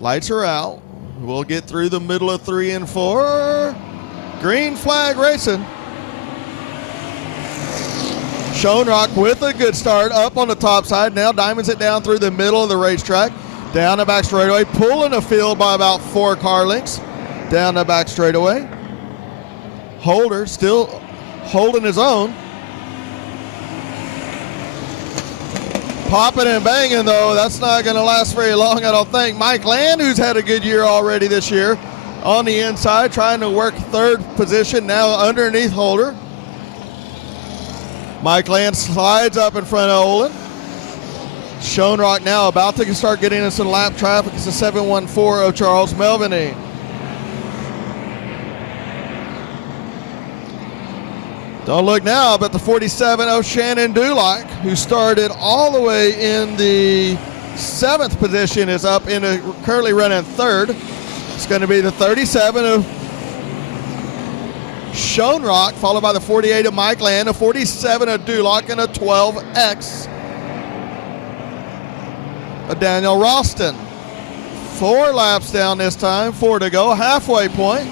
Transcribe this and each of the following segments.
Lights are out. We'll get through the middle of 3 and 4. Green flag racing. Schoenrock with a good start up on the top side. Now diamonds it down through the middle of the racetrack. Down the back straightaway, pulling the field by about 4 car lengths. Down the back straightaway. Holder still holding his own. Popping and banging, though. That's not going to last very long, I don't think. Mike Land, who's had a good year already this year, on the inside, trying to work third position, now underneath Holder. Mike Land slides up in front of Olin. Schoenrock now about to start getting into some lap traffic. It's the 714 of Charles Melviny. Don't look now, but the 47 of Shannon Dulac, who started all the way in the 7th position, is up in currently running 3rd. It's going to be the 37 of Schoenrock, followed by the 48 of Mike Land, a 47 of Dulac, and a 12X of Daniel Ralston. 4 laps down this time, 4 to go, halfway point.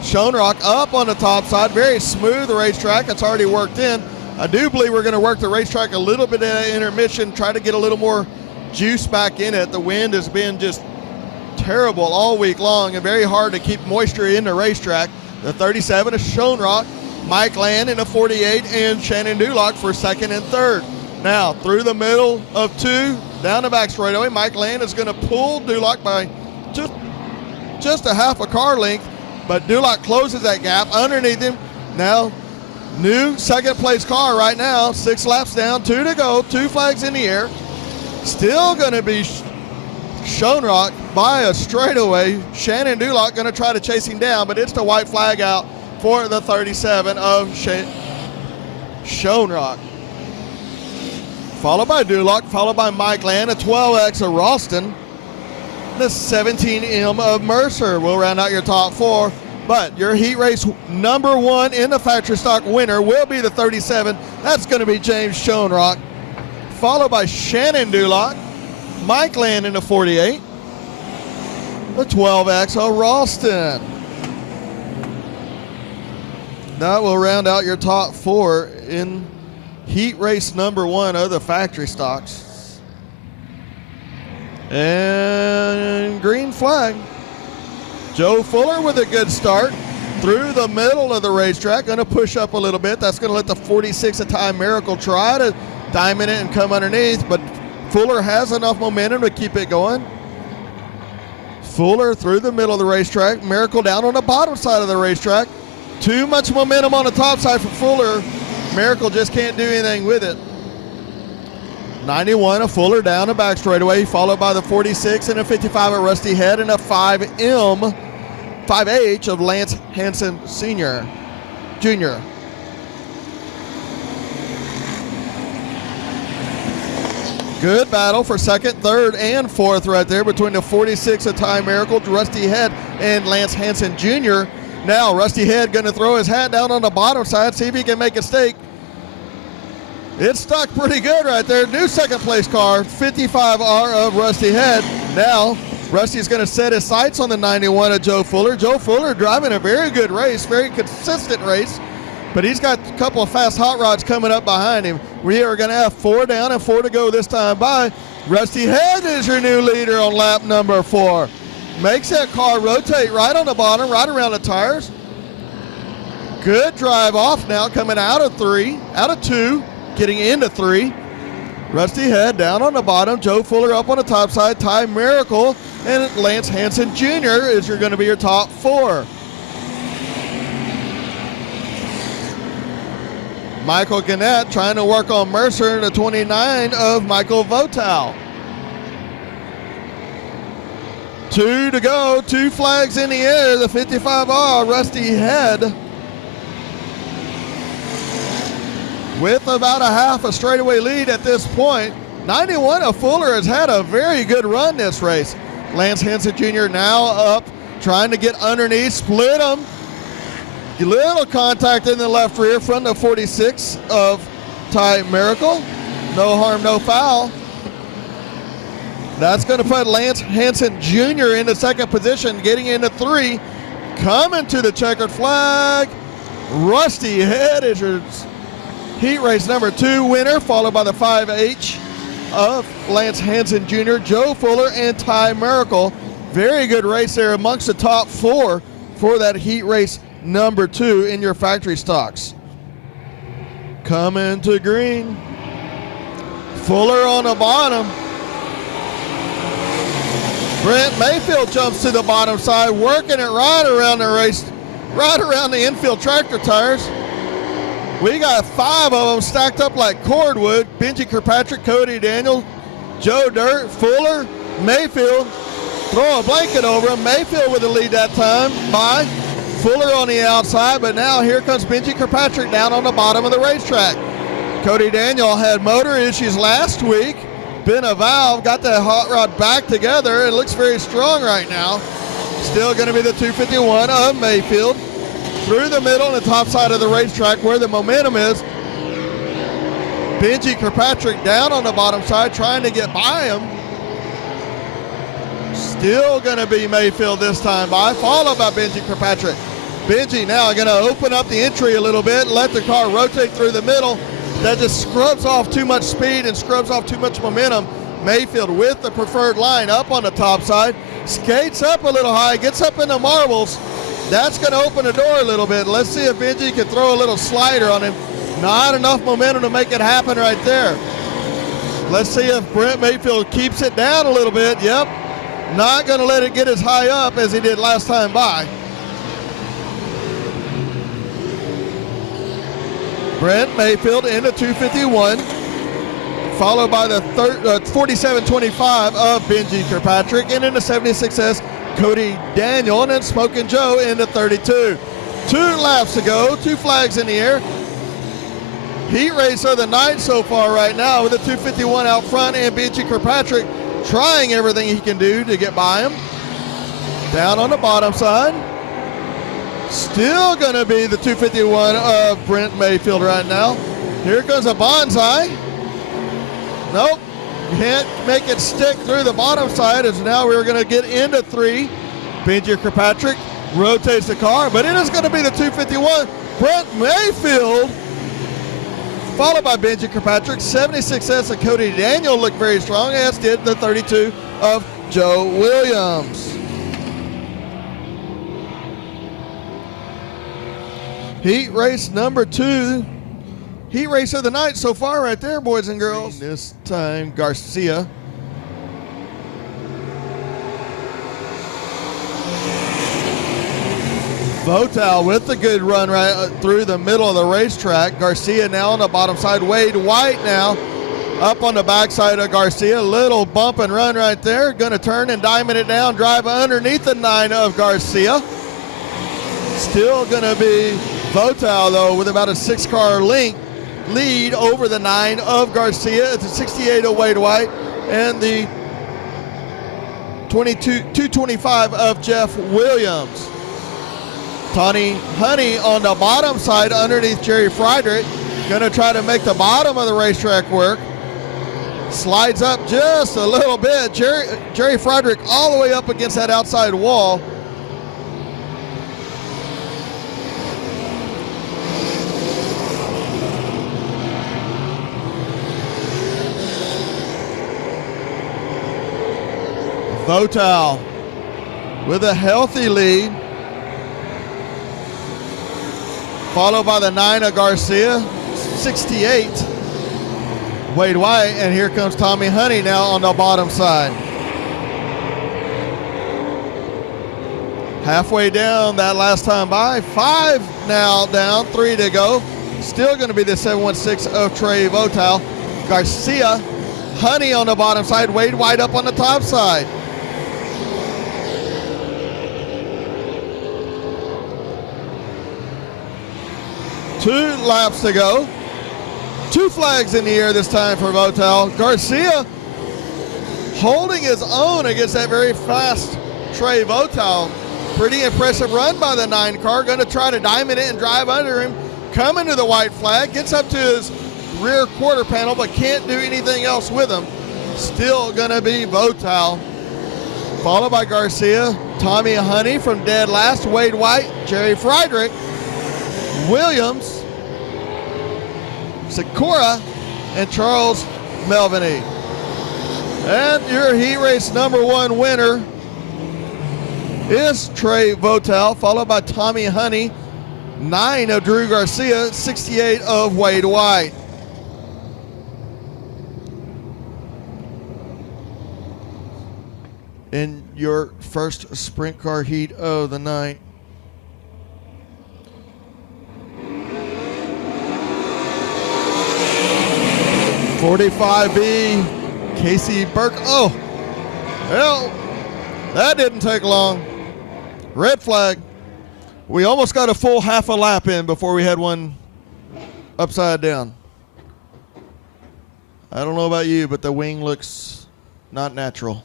Schoenrock up on the top side, very smooth racetrack. It's already worked in. I do believe we're going to work the racetrack a little bit in intermission, try to get a little more juice back in it. The wind has been just terrible all week long and very hard to keep moisture in the racetrack. The 37 is Schoenrock, Mike Land in the 48, and Shannon Dulac for 2nd and 3rd. Now through the middle of 2, down the back straightaway, Mike Land is going to pull Dulac by just a half a car length. But Dulac closes that gap underneath him. Now, new 2nd place car right now. 6 laps down, 2 to go, 2 flags in the air. Still going to be Schoenrock by a straightaway. Shannon Dulac going to try to chase him down, but it's the white flag out for the 37 of Schoenrock. Followed by Dulac, followed by Mike Land, a 12X of Ralston. The 17M of Mercer will round out your top 4, but your heat race number 1 in the factory stock winner will be the 37. That's going to be James Schoenrock, followed by Shannon Dulac, Mike Land in the 48, the 12X of Ralston. That will round out your top 4 in heat race number 1 of the factory stocks. And green flag. Joe Fuller with a good start through the middle of the racetrack. Going to push up a little bit. That's going to let the 46 of Time Miracle try to diamond it and come underneath, but Fuller has enough momentum to keep it going. Fuller through the middle of the racetrack. Miracle down on the bottom side of the racetrack. Too much momentum on the top side for Fuller. Miracle just can't do anything with it. 91 of Fuller down the back straightaway, followed by the 46 and a 55 of Rusty Head and a 5H of Lance Hansen Sr. Jr. Good battle for 2nd, 3rd, and 4th right there between the 46 of Time Miracle, Rusty Head, and Lance Hansen Jr. Now Rusty Head going to throw his hat down on the bottom side, see if he can make a stake. It's stuck pretty good right there. New 2nd place car, 55R of Rusty Head. Now, Rusty's going to set his sights on the 91 of Joe Fuller. Joe Fuller driving a very good race, very consistent race, but he's got a couple of fast hot rods coming up behind him. We are going to have 4 down and 4 to go this time by. Rusty Head is your new leader on lap number 4. Makes that car rotate right on the bottom, right around the tires. Good drive off now, coming out of 2. Getting into 3. Rusty Head down on the bottom. Joe Fuller up on the top side. Time Miracle and Lance Hansen Jr. is going to be your top 4. Michael Gannett trying to work on Mercer, the 29 of Michael Votal. 2 to go. 2 flags in the air. The 55R Rusty Head, with about a half a straightaway lead at this point. 91 of Fuller has had a very good run this race. Lance Hansen Jr. now up, trying to get underneath, split them. A little contact in the left rear from the 46 of Time Miracle. No harm, no foul. That's going to put Lance Hansen Jr. into second position, getting into 3. Coming to the checkered flag, Rusty Head is your heat race number 2 winner, followed by the 5H of Lance Hansen Jr., Joe Fuller, and Ty Miracle. Very good race there amongst the top 4 for that heat race number 2 in your factory stocks. Coming to green, Fuller on the bottom. Brent Mayfield jumps to the bottom side, working it right around the race, right around the infield tractor tires. We got 5 of them stacked up like cordwood. Benji Kirkpatrick, Cody Daniel, Joe Dirt, Fuller, Mayfield. Throw a blanket over him. Mayfield with the lead that time by Fuller on the outside, but now here comes Benji Kirkpatrick down on the bottom of the racetrack. Cody Daniel had motor issues last week. Been a valve, got that hot rod back together. It looks very strong right now. Still going to be the 251 of Mayfield. Through the middle and the top side of the racetrack where the momentum is. Benji Kirkpatrick down on the bottom side trying to get by him. Still going to be Mayfield this time by, followed by Benji Kirkpatrick. Benji now going to open up the entry a little bit, let the car rotate through the middle. That just scrubs off too much speed and scrubs off too much momentum. Mayfield with the preferred line up on the top side. Skates up a little high, gets up in the marbles. That's going to open the door a little bit. Let's see if Benji can throw a little slider on him. Not enough momentum to make it happen right there. Let's see if Brent Mayfield keeps it down a little bit. Yep. Not going to let it get as high up as he did last time by. Brent Mayfield into 251, followed by the 4725 of Benji Kirkpatrick, and into 76S, Cody Daniel, and then Smokin' Joe into 32. 2 laps to go, 2 flags in the air. Heat race of the night so far right now with the 251 out front, and Benji Kirkpatrick trying everything he can do to get by him. Down on the bottom side. Still going to be the 251 of Brent Mayfield right now. Here comes a bonsai. Nope. Can't make it stick through the bottom side as now we're going to get into 3. Benji Kirkpatrick rotates the car, but it is going to be the 251. Brent Mayfield, followed by Benji Kirkpatrick. 76S of Cody Daniel looked very strong, as did the 32 of Joe Williams. Heat race number 2. Heat race of the night so far right there, boys and girls. This time, Garcia. Votal with the good run right through the middle of the racetrack. Garcia now on the bottom side. Wade White now up on the backside of Garcia. Little bump and run right there. Going to turn and diamond it down. Drive underneath the 9 of Garcia. Still going to be Votal, though, with about a 6-car lead over the 9 of Garcia. It's a 68 of Wade White and the 225 of Jeff Williams. Tony Honey on the bottom side underneath Jerry Friedrich. Going to try to make the bottom of the racetrack work. Slides up just a little bit. Jerry Friedrich all the way up against that outside wall. Votal with a healthy lead, followed by the 9 of Garcia, 68, Wade White, and here comes Tommy Honey now on the bottom side. Halfway down that last time by, 5 now down, 3 to go. Still going to be the 716 of Trey Votal. Garcia, Honey on the bottom side, Wade White up on the top side. Two laps to go. 2 flags in the air this time for Votal. Garcia holding his own against that very fast Trey Votal. Pretty impressive run by the 9 car. Going to try to diamond it and drive under him. Coming to the white flag. Gets up to his rear quarter panel, but can't do anything else with him. still going to be Votal, followed by Garcia, Tommy Honey from dead last, Wade White, Jerry Friedrich, Williams, Sikora, and Charles Melviny. And your heat race number 1 winner is Trey Votel, followed by Tommy Honey, 9 of Drew Garcia, 68 of Wade White. In your first sprint car heat of the night, $45B, Casey Burke. Oh, well, that didn't take long. Red flag. We almost got a full half a lap in before we had one upside down. I don't know about you, but the wing looks not natural.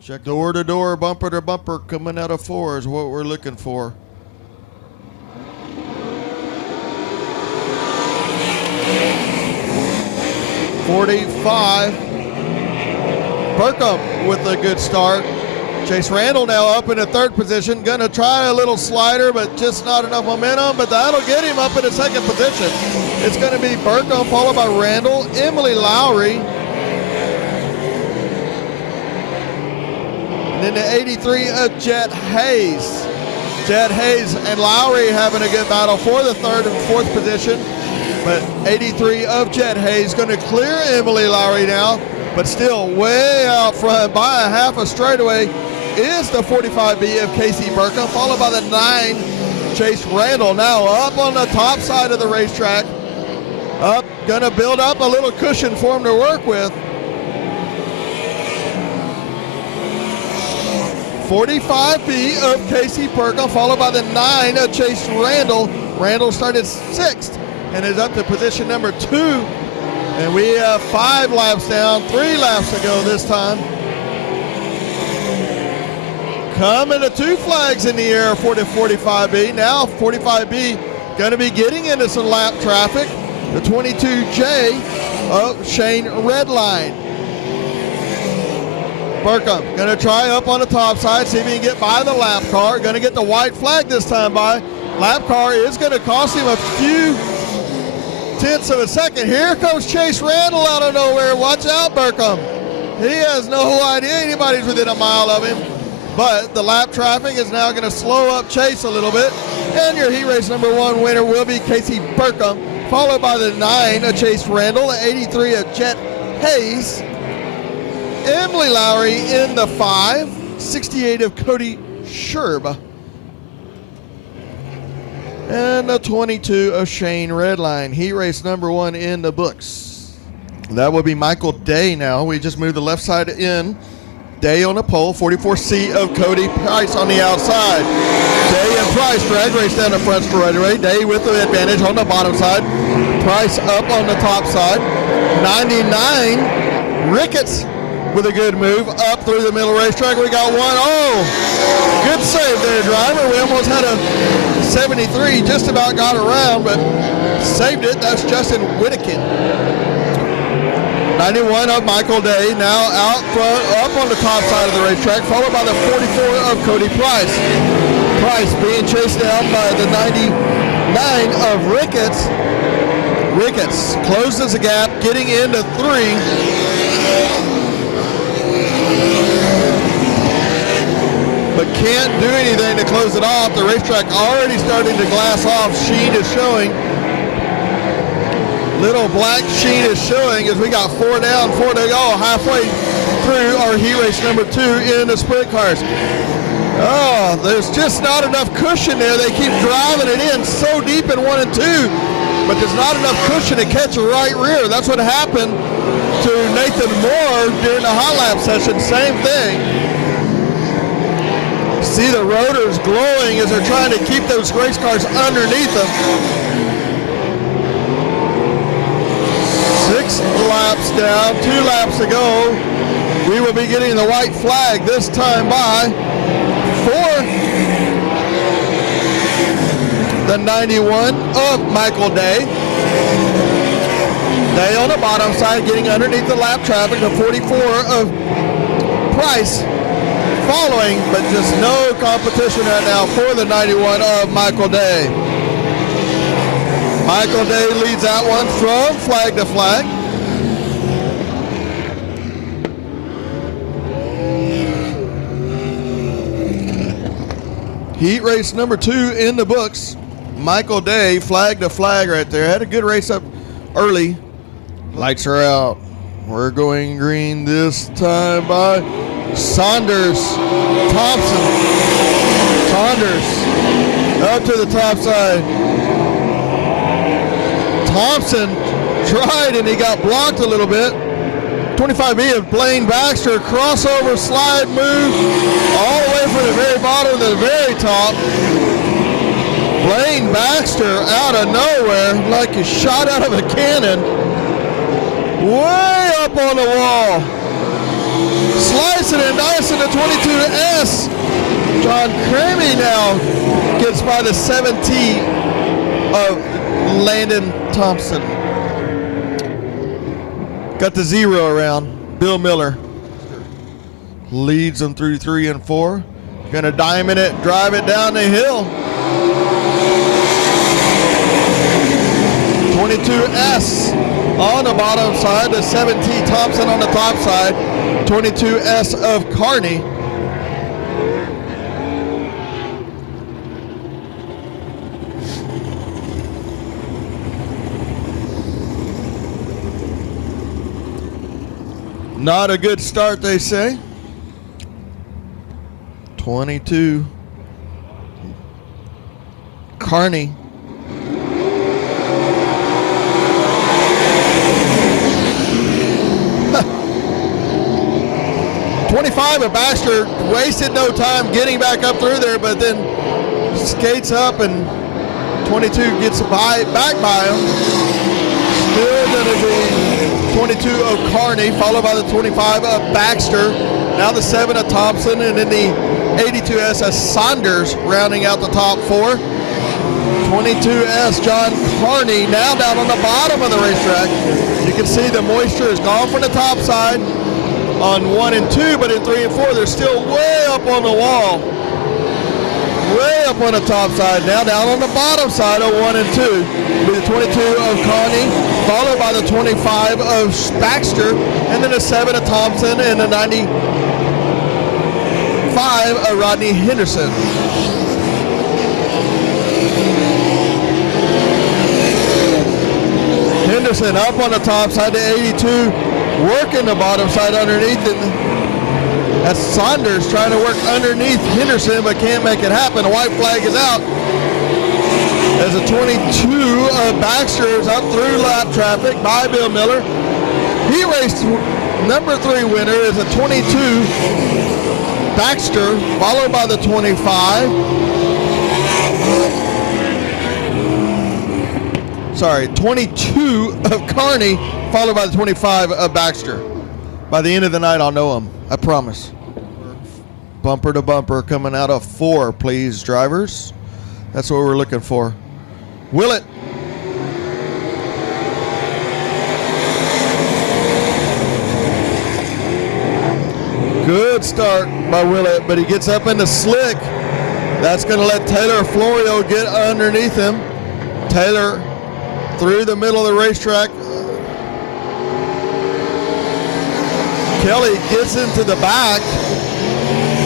Check door to door, bumper to bumper, coming out of 4 is what we're looking for. $45. Burkham with a good start. Chase Randall now up in a 3rd position. Gonna try a little slider, but just not enough momentum, but that'll get him up in a 2nd position. It's gonna be Burkham followed by Randall, Emily Lowry, and then the 83 of Jet Hayes. Jet Hayes and Lowry having a good battle for the 3rd and 4th position. But 83 of Jet Hayes going to clear Emily Lowry now, but still way out front by a half a straightaway is the 45B of Casey Burkham, followed by the 9 Chase Randall, now up on the top side of the racetrack. Up, going to build up a little cushion for him to work with. 45B of Casey Burkham, followed by the 9 of Chase Randall. Randall started 6th and is up to position number 2. And we have 5 laps down, 3 laps to go this time. Coming to 2 flags in the air for the 45B. Now 45B going to be getting into some lap traffic. The 22J of Shane Redline. Burkham going to try up on the top side, see if he can get by the lap car. Going to get the white flag this time by. Lap car is going to cost him a few tenths of a second. Here comes Chase Randall out of nowhere. Watch out, Burkham. He has no idea anybody's within a mile of him. But the lap traffic is now going to slow up Chase a little bit. And your heat race number 1 winner will be Casey Burkham, followed by the 9 of Chase Randall, the 83 of Jet Hayes, Emily Lowry in the 5, 68 of Cody Sherb, and the 22 of Shane Redline. Heat race number 1 in the books. That will be Michael Day now. We just moved the left side in. Day on the pole, 44C of Cody Price on the outside. Day and Price drag race down the front straightaway. Day with the advantage on the bottom side. Price up on the top side. 99, Ricketts with a good move up through the middle racetrack. We got 1. Oh, good save there, driver. We almost had a 73, just about got around, but saved it. That's Justin Whittakin. 91 of Michael Day, now out front, up on the top side of the racetrack, followed by the 44 of Cody Price. Price being chased down by the 99 of Ricketts. Ricketts closes the gap, getting into 3. But can't do anything to close it off. The racetrack already starting to glass off. Sheen is showing. Little black sheen is showing as we got 4 down, 4 to go, halfway through our heat race number 2 in the sprint cars. Oh, there's just not enough cushion there. They keep driving it in so deep in 1 and 2, but there's not enough cushion to catch a right rear. That's what happened to Nathan Moore during the hot lap session. Same thing. See the rotors glowing as they're trying to keep those race cars underneath them. 6 laps down, 2 laps to go. We will be getting the white flag this time by for the 91 of Michael Day. Day on the bottom side, getting underneath the lap traffic. The 44 of Price following, but just no competition right now for the 91 of Michael Day. Michael Day leads that one from flag to flag. Heat race number 2 in the books. Michael Day, flag to flag right there. Had a good race up early. Lights are out. We're going green this time by Saunders. Thompson. Saunders up to the top side. Thompson tried and he got blocked a little bit. 25B of Blaine Baxter, crossover slide move all the way from the very bottom to the very top. Blaine Baxter out of nowhere like a shot out of a cannon. Way up on the wall. Slicing and dicing the 22S. John Cramey now gets by the 7T of Landon Thompson. Got the 0 around. Bill Miller leads them through 3 and 4. Gonna diamond it, drive it down the hill. 22S on the bottom side, the 7T Thompson on the top side, 22S of Kearney. Not a good start, they say. 22. Kearney. $25 of Baxter wasted no time getting back up through there, but then skates up and 22 gets back by him. Still going to be 22 of Kearney, followed by the 25 of Baxter. Now the 7 of Thompson, and then the 82S of Saunders rounding out the top 4. 22S John Kearney now down on the bottom of the racetrack. You can see the moisture is gone from the top side on 1 and 2, but in 3 and 4 they're still way up on the wall. Way up on the top side. Now down on the bottom side of 1 and 2. With the 22 of Kearney, followed by the 25 of Baxter, and then the 7 of Thompson, and the 95 of Rodney Henderson. Henderson up on the top side to 82, working the bottom side underneath, and that's Saunders trying to work underneath Henderson, but can't make it happen. The white flag is out. As a 22 of Baxter is up through lap traffic by Bill Miller. He raced number 3 winner is a 22 Baxter, followed by the 25. 22 of Kearney, followed by the 25 of Baxter. By the end of the night, I'll know them. I promise. Bumper to bumper coming out of 4, please, drivers. That's what we're looking for. Willett. Good start by Willett, but he gets up in the slick. That's going to let Taylor Florio get underneath him. Taylor through the middle of the racetrack. Kelly gets into the back.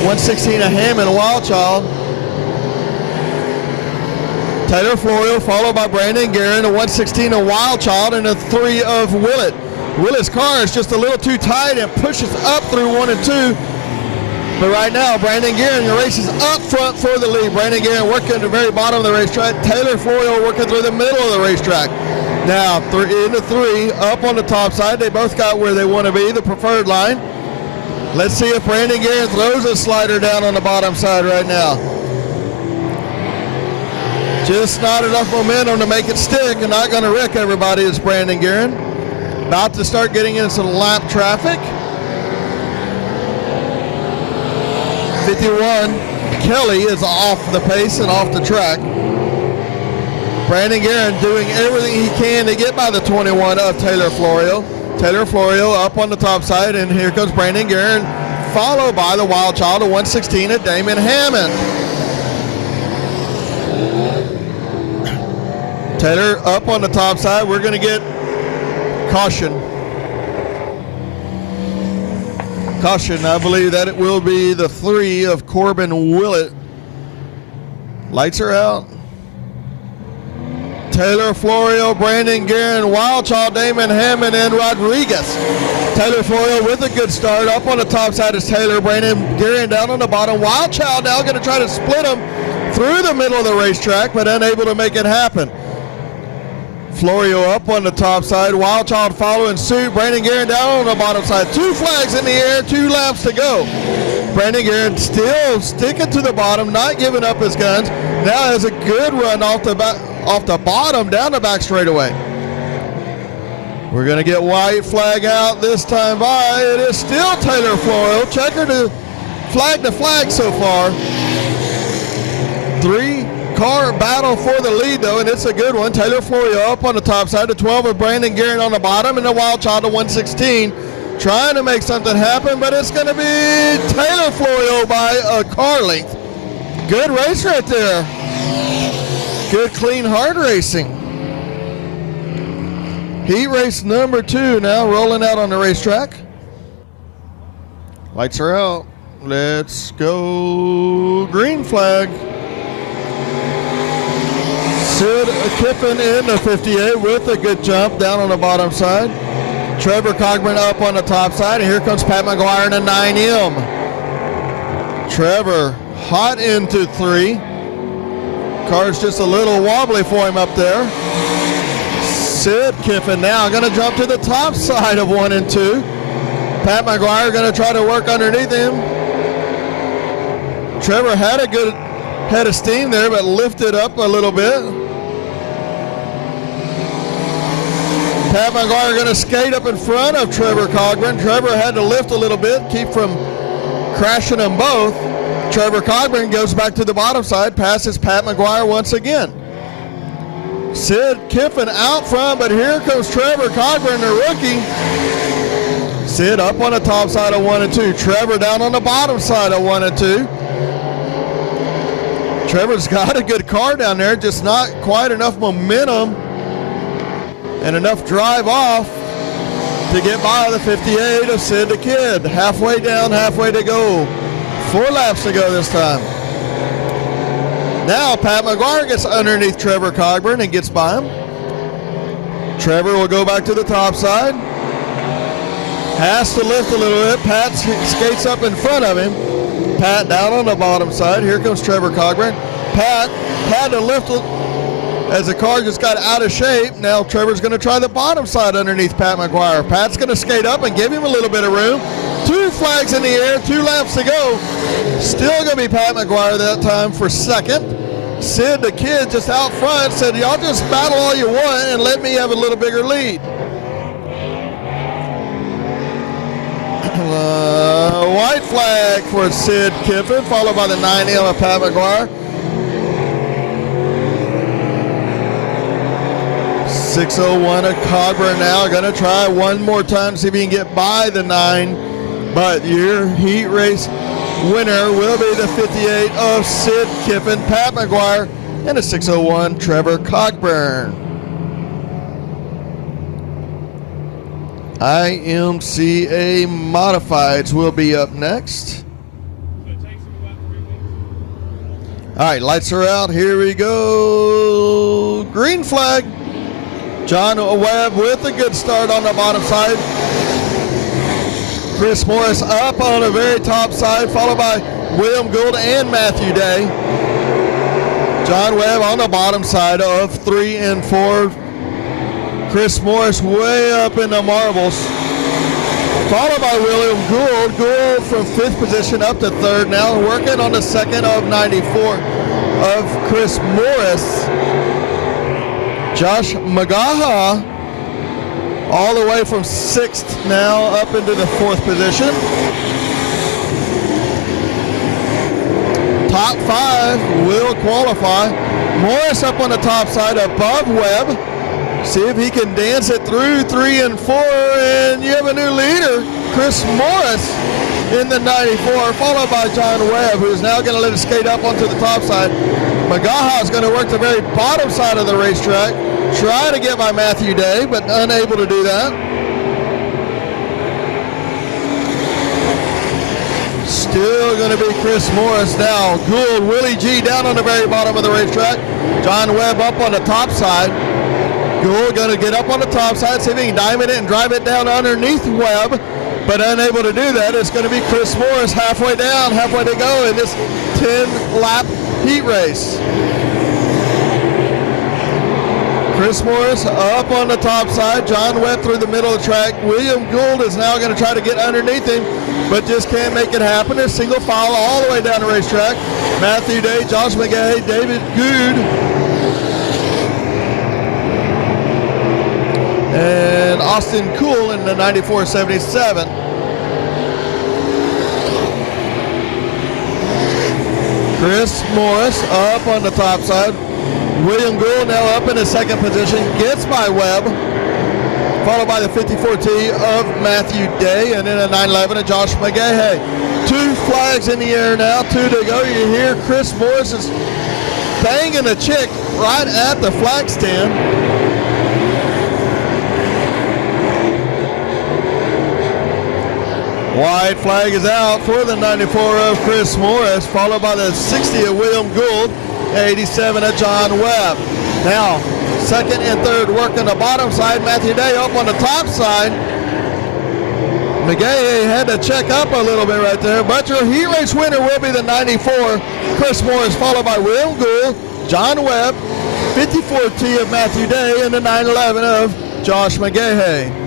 116 of Hammond, Wildchild. Taylor Florio followed by Brandon Guerin, a 116 of Wildchild, and a 3 of Willett. Willett's car is just a little too tight and pushes up through 1 and 2. But right now, Brandon Guerin races up front for the lead. Brandon Guerin working at the very bottom of the racetrack. Taylor Florio working through the middle of the racetrack. Now, into 3, up on the top side. They both got where they want to be, the preferred line. Let's see if Brandon Guerin throws a slider down on the bottom side right now. Just not enough momentum to make it stick, and not going to wreck everybody is Brandon Guerin. About to start getting into some lap traffic. 51, Kelly is off the pace and off the track. Brandon Guerin doing everything he can to get by the 21 of Taylor Florio. Taylor Florio up on the top side, and here comes Brandon Guerin, followed by the Wild Child of 116 at Damon Hammond. Taylor up on the top side. We're going to get caution. Caution, I believe that it will be the 3 of Corbin Willett. Lights are out. Taylor Florio, Brandon Guerin, Wild Child, Damon Hammond, and Rodriguez. Taylor Florio with a good start. Up on the top side is Taylor. Brandon Guerin down on the bottom. Wild Child now going to try to split him through the middle of the racetrack, but unable to make it happen. Florio up on the top side. Wild Child following suit. Brandon Guerin down on the bottom side. 2 flags in the air, 2 laps to go. Brandon Guerin still sticking to the bottom, not giving up his guns. Now has a good run off the bottom down the back straightaway. We're going to get white flag out this time by. It is still Taylor Florio. Checker to flag so far. 3-car battle for the lead, though, and it's a good one. Taylor Florio up on the top side. The 12 of Brandon Guerin on the bottom, and the Wild Child of 116 trying to make something happen, but it's going to be Taylor Florio by a car length. Good race right there. Good, clean, hard racing. Heat race number 2 now rolling out on the racetrack. Lights are out. Let's go green flag. Sid Kiffin in the 58 with a good jump down on the bottom side. Trevor Cogburn up on the top side, and here comes Pat McGuire in a 9M. Trevor hot into 3. Car's just a little wobbly for him up there. Sid Kiffin now going to jump to the top side of 1 and 2. Pat McGuire going to try to work underneath him. Trevor had a good head of steam there, but lifted up a little bit. Pat McGuire going to skate up in front of Trevor Cogburn. Trevor had to lift a little bit, keep from crashing them both. Trevor Cogburn goes back to the bottom side, passes Pat McGuire once again. Sid Kiffin out front, but here comes Trevor Cogburn, the rookie. Sid up on the top side of 1 and 2. Trevor down on the bottom side of 1 and 2. Trevor's got a good car down there, just not quite enough momentum and enough drive off to get by the 58 of Sid the Kid. Halfway down, halfway to go. 4 laps to go this time. Now Pat McGuire gets underneath Trevor Cogburn and gets by him. Trevor will go back to the top side. Has to lift a little bit. Pat skates up in front of him. Pat down on the bottom side. Here comes Trevor Cogburn. Pat had to lift as the car just got out of shape. Now Trevor's going to try the bottom side underneath Pat McGuire. Pat's going to skate up and give him a little bit of room. 2 flags in the air, 2 laps to go. Still going to be Pat McGuire that time for second. Sid the Kid just out front said, y'all just battle all you want and let me have a little bigger lead. White flag for Sid Kiffin, followed by the 9M of Pat McGuire. 601 of Cogburn now. Going to try one more time to see if he can get by the 9. But your heat race winner will be the 58 of Sid Kiffin, Pat McGuire, and a 601 Trevor Cogburn. IMCA Modifieds will be up next. All right, lights are out. Here we go. Green flag. John Webb with a good start on the bottom side. Chris Morris up on the very top side, followed by William Gould and Matthew Day. John Webb on the bottom side of 3 and 4. Chris Morris way up in the marbles, followed by William Gould. Gould from 5th position up to 3rd now, working on the 2nd of 94 of Chris Morris. Josh Magaha all the way from 6th now up into the 4th position. Top 5 will qualify. Morris up on the top side above Webb. See if he can dance it through 3 and 4, and you have a new leader, Chris Morris in the 94, followed by John Webb, who's now going to let it skate up onto the top side. Magaha is going to work the very bottom side of the racetrack, try to get by Matthew Day, but unable to do that. Still going to be Chris Morris now. Gould, Willie G down on the very bottom of the racetrack. John Webb up on the top side. Gould going to get up on the top side, see if he can diamond it and drive it down underneath Webb, but unable to do that. It's going to be Chris Morris halfway down, halfway to go in this 10-lap heat race. Chris Morris up on the top side. John Webb through the middle of the track. William Gould is now going to try to get underneath him, but just can't make it happen. There's single file all the way down the racetrack. Matthew Day, Josh McGahey, David Good, and Austin Kuhl in the 94.77. Chris Morris up on the top side. William Gould now up in the second position, gets by Webb, followed by the 54T of Matthew Day, and then a 911 of Josh McGahey. 2 flags in the air now, 2 to go. You hear Chris Morris is banging a chick right at the flag stand. White flag is out for the 94 of Chris Morris, followed by the 60 of William Gould, 87 of John Webb. Now, second and third working the bottom side. Matthew Day up on the top side. McGahey had to check up a little bit right there, but your heat race winner will be the 94, Chris Morris, followed by William Gould, John Webb, 54T of Matthew Day, and the 911 of Josh McGahey.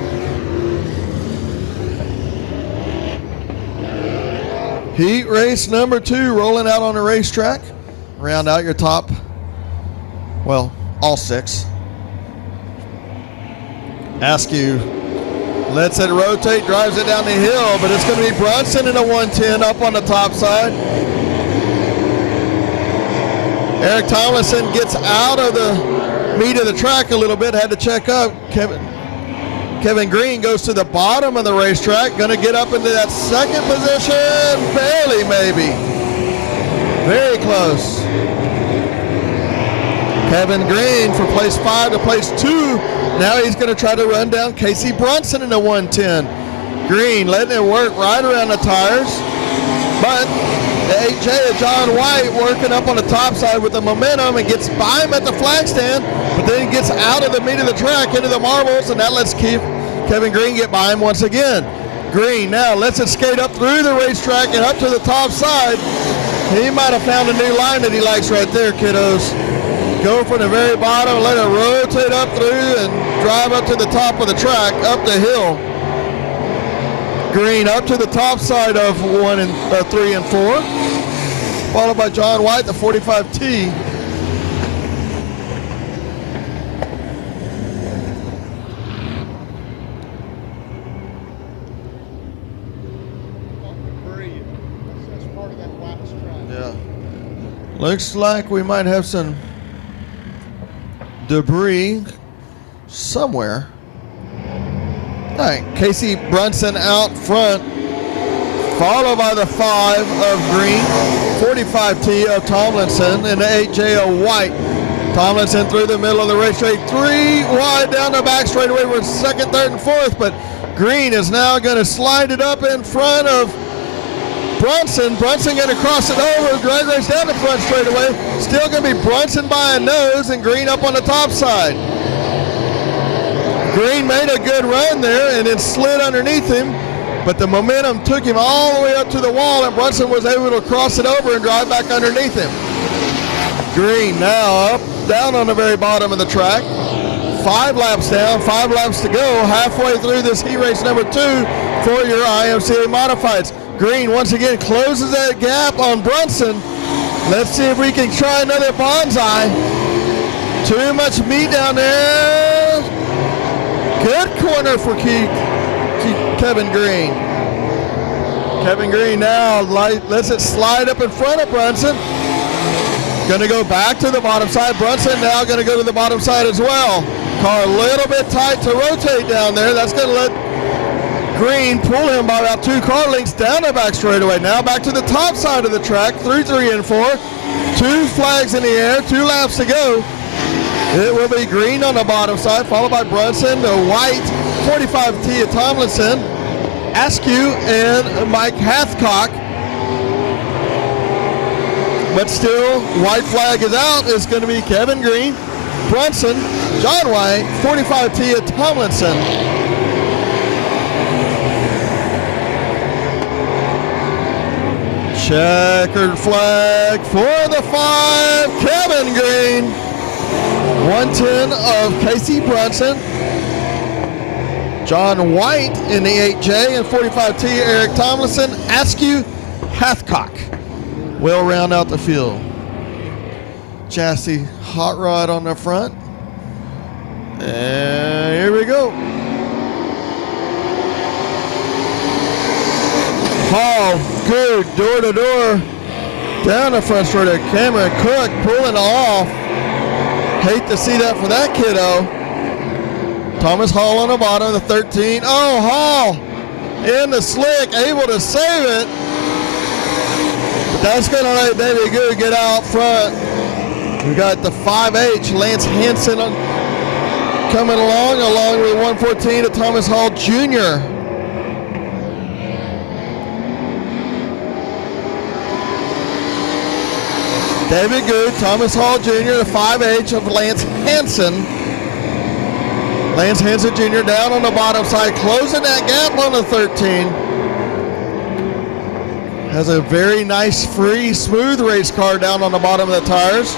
Heat race number 2 rolling out on the racetrack. Round out your top, well, all 6. Askew lets it rotate, drives it down the hill, but it's going to be Brunson in a 110 up on the top side. Eric Tomlinson gets out of the meat of the track a little bit, had to check up. Kevin Green goes to the bottom of the racetrack, going to get up into that second position, barely maybe. Very close. Kevin Green from place 5 to place 2. Now he's going to try to run down Casey Brunson in the 110. Green letting it work right around the tires, but the 8J of John White working up on the top side with the momentum and gets by him at the flag stand, but then gets out of the meat of the track into the marbles, and that lets Kevin Green get by him once again. Green now lets it skate up through the racetrack and up to the top side. He might have found a new line that he likes right there, kiddos. Go from the very bottom, let it rotate up through and drive up to the top of the track, up the hill. Green up to the top side of 3 and 4, followed by John White, the 45T. Yeah. Looks like we might have some debris somewhere. All right, Casey Brunson out front, followed by the 5 of Green, 45T of Tomlinson, and the 8J of White. Tomlinson through the middle of the racetrack, 3 wide down the back straightaway. We're second, third, and fourth, but Green is now going to slide it up in front of Brunson. Brunson going to cross it over, drag race down the front straightaway. Still going to be Brunson by a nose and Green up on the top side. Green made a good run there and then slid underneath him, but the momentum took him all the way up to the wall, and Brunson was able to cross it over and drive back underneath him. Green now down on the very bottom of the track. 5 laps down, 5 laps to go, halfway through this heat race number 2 for your IMCA Modifieds. Green once again closes that gap on Brunson. Let's see if we can try another bonsai. Too much meat down there. Good corner for Kevin Green. Kevin Green now lets it slide up in front of Brunson. Gonna go back to the bottom side. Brunson now gonna go to the bottom side as well. Car a little bit tight to rotate down there. That's gonna let Green pull him by about 2 car lengths down the back straightaway. Now back to the top side of the track, through 3 and 4. 2 flags in the air, 2 laps to go. It will be Green on the bottom side, followed by Brunson, the white 45T of Tomlinson, Askew, and Mike Hathcock. But still, white flag is out. It's going to be Kevin Green, Brunson, John White, 45T of Tomlinson. Checkered flag for the 5, Kevin Green. 110 of Casey Brunson. John White in the 8J and 45T Eric Tomlinson. Askew, Hathcock will round out the field. Chassis hot rod on the front. And here we go. Hall, good, door to door. Down the front straight of Cameron Cook pulling off. Hate to see that for that kiddo. Thomas Hall on the bottom of the 13. Oh, Hall in the slick, able to save it. But that's going to let David Good get out front. We got the 5H, Lance Hansen coming along with 114 of Thomas Hall Jr. David Good, Thomas Hall Jr., the 5H of Lance Hansen. Lance Hansen Jr. down on the bottom side, closing that gap on the 13. Has a very nice, free, smooth race car down on the bottom of the tires.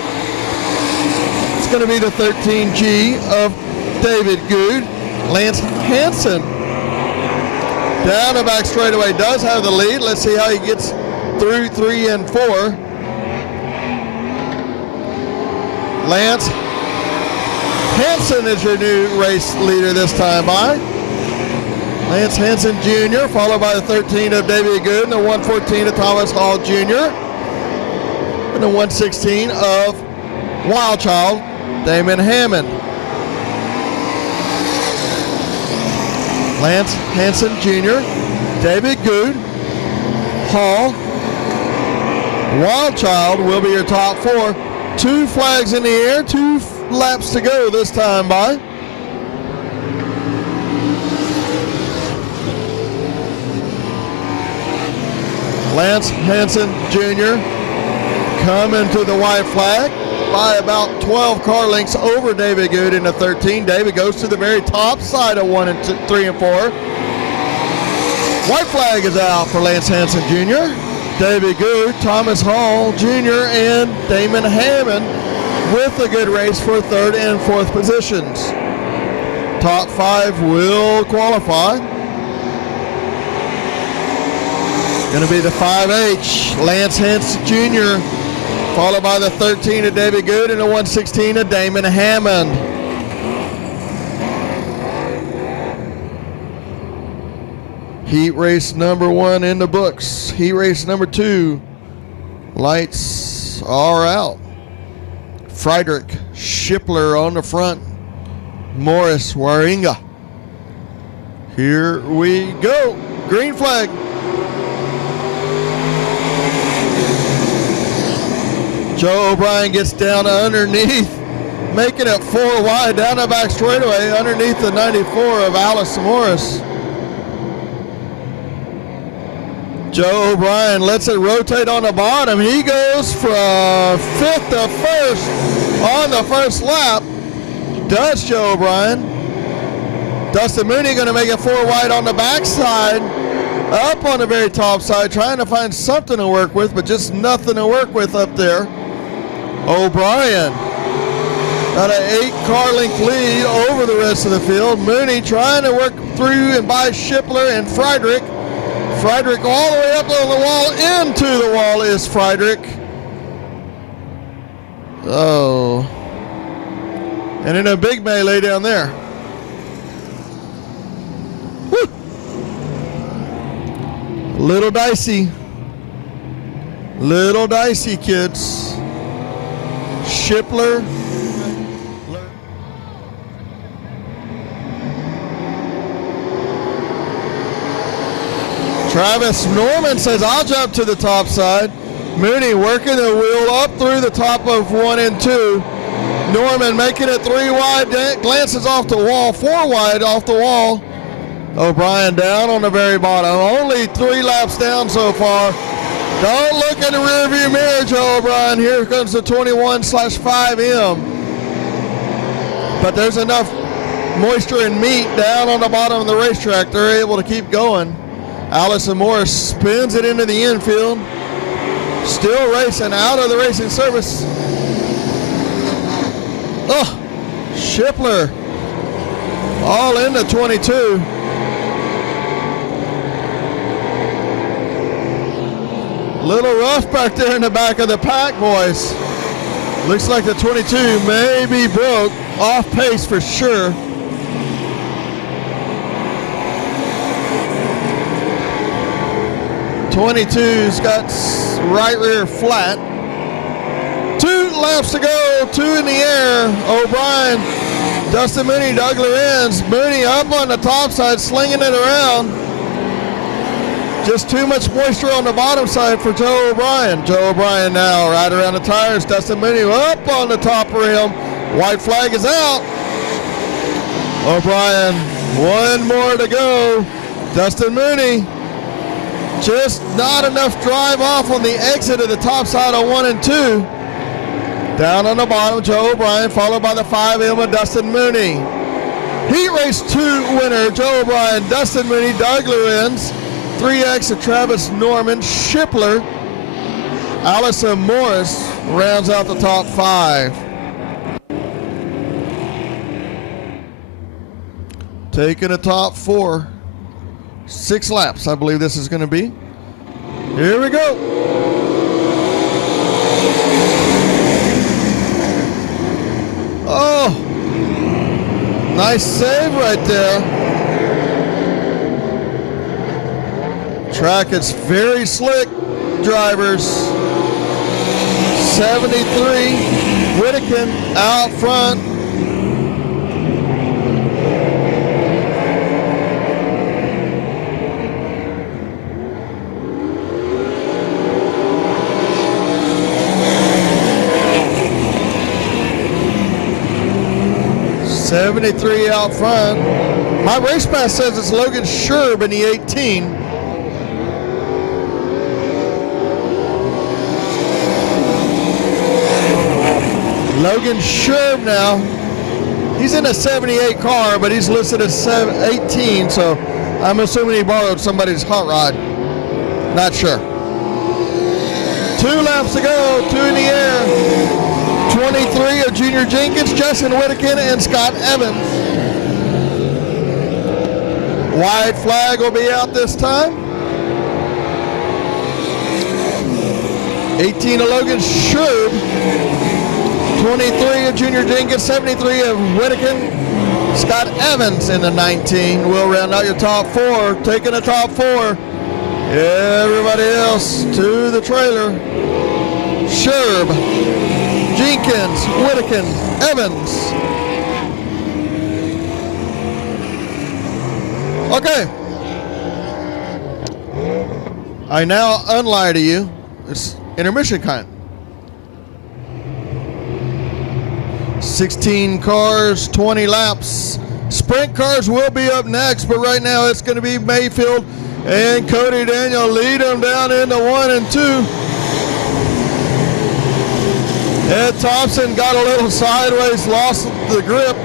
It's going to be the 13G of David Good. Lance Hansen down the back straightaway does have the lead. Let's see how he gets through 3 and 4. Lance Hansen is your new race leader this time by. Lance Hansen Jr., followed by the 13 of David Good, and the 114 of Thomas Hall Jr., and the 116 of Wild Child, Damon Hammond. Lance Hansen Jr., David Good, Hall, Wild Child will be your top 4. 2 flags in the air, 2 laps to go this time by. Lance Hansen Jr. coming to the white flag by about 12 car lengths over David Good in the 13. David goes to the very top side of 1 and 3 and 4. White flag is out for Lance Hansen Jr. David Good, Thomas Hall Jr., and Damon Hammond with a good race for 3rd and 4th positions. Top 5 will qualify. Going to be the 5H, Lance Hansen Jr., followed by the 13 of David Good and the 116 of Damon Hammond. Heat race number 1 in the books. Heat race number 2. Lights are out. Friedrich Schippler on the front. Morris Waringa. Here we go. Green flag. Joe O'Brien gets down underneath, making it 4 wide down the back straightaway underneath the 94 of Alice Morris. Joe O'Brien lets it rotate on the bottom. He goes from 5th to 1st on the first lap. Does Joe O'Brien. Dustin Mooney going to make it 4 wide on the backside. Up on the very top side, trying to find something to work with, but just nothing to work with up there. O'Brien got an 8 car length lead over the rest of the field. Mooney trying to work through and by Schippler and Friedrich. Friedrich all the way up on the wall, into the wall is Friedrich. Oh. And in a big melee down there. Woo. Little dicey. Little dicey, kids. Shipler. Travis Norman says, I'll jump to the top side. Mooney working the wheel up through the top of 1 and 2. Norman making it 3 wide, glances off the wall, 4 wide off the wall. O'Brien down on the very bottom. Only 3 laps down so far. Don't look in the rearview mirror, Joe O'Brien. Here comes the 21/5M. But there's enough moisture and meat down on the bottom of the racetrack. They're able to keep going. Allison Morris spins it into the infield. Still racing out of the racing service. Oh, Shipler all into 22. Little rough back there in the back of the pack, boys. Looks like the 22 may be broke. Off pace for sure. 22's got right rear flat. 2 laps to go, 2 in the air. O'Brien, Dustin Mooney, Doug Lorenz. Mooney up on the top side, slinging it around. Just too much moisture on the bottom side for Joe O'Brien. Joe O'Brien now right around the tires. Dustin Mooney up on the top rim. White flag is out. O'Brien, 1 more to go. Dustin Mooney, just not enough drive off on the exit of the top side of 1 and 2. Down on the bottom, Joe O'Brien, followed by the 5M of Dustin Mooney. Heat race 2 winner, Joe O'Brien, Dustin Mooney, Doug Lorenz. 3X of Travis Norman. Shipler, Allison Morris rounds out the top 5. Taking the top 4. 6 laps, I believe this is going to be. Here we go. Oh, nice save right there. Track is very slick, drivers. 73, Whittakin out front. '73 out front. My race pass says it's Logan Sherb in the 18. Logan Sherb now. He's in a 78 car, but he's listed as 18, so I'm assuming he borrowed somebody's hot rod. Not sure. 2 laps to go, 2 in the air. 23 of Junior Jenkins, Justin Whittakin, and Scott Evans. White flag will be out this time. 18 of Logan Sherb. 23 of Junior Jenkins, 73 of Whittakin. Scott Evans in the 19 will round out your top 4. Taking the top 4. Everybody else to the trailer. Sherb, Jenkins, Whittakin, Evans. Okay. I now unlie to you. It's intermission time. 16 cars, 20 laps. Sprint cars will be up next, but right now it's going to be Mayfield and Cody Daniel lead them down into 1 and 2. Ed Thompson got a little sideways, lost the grip.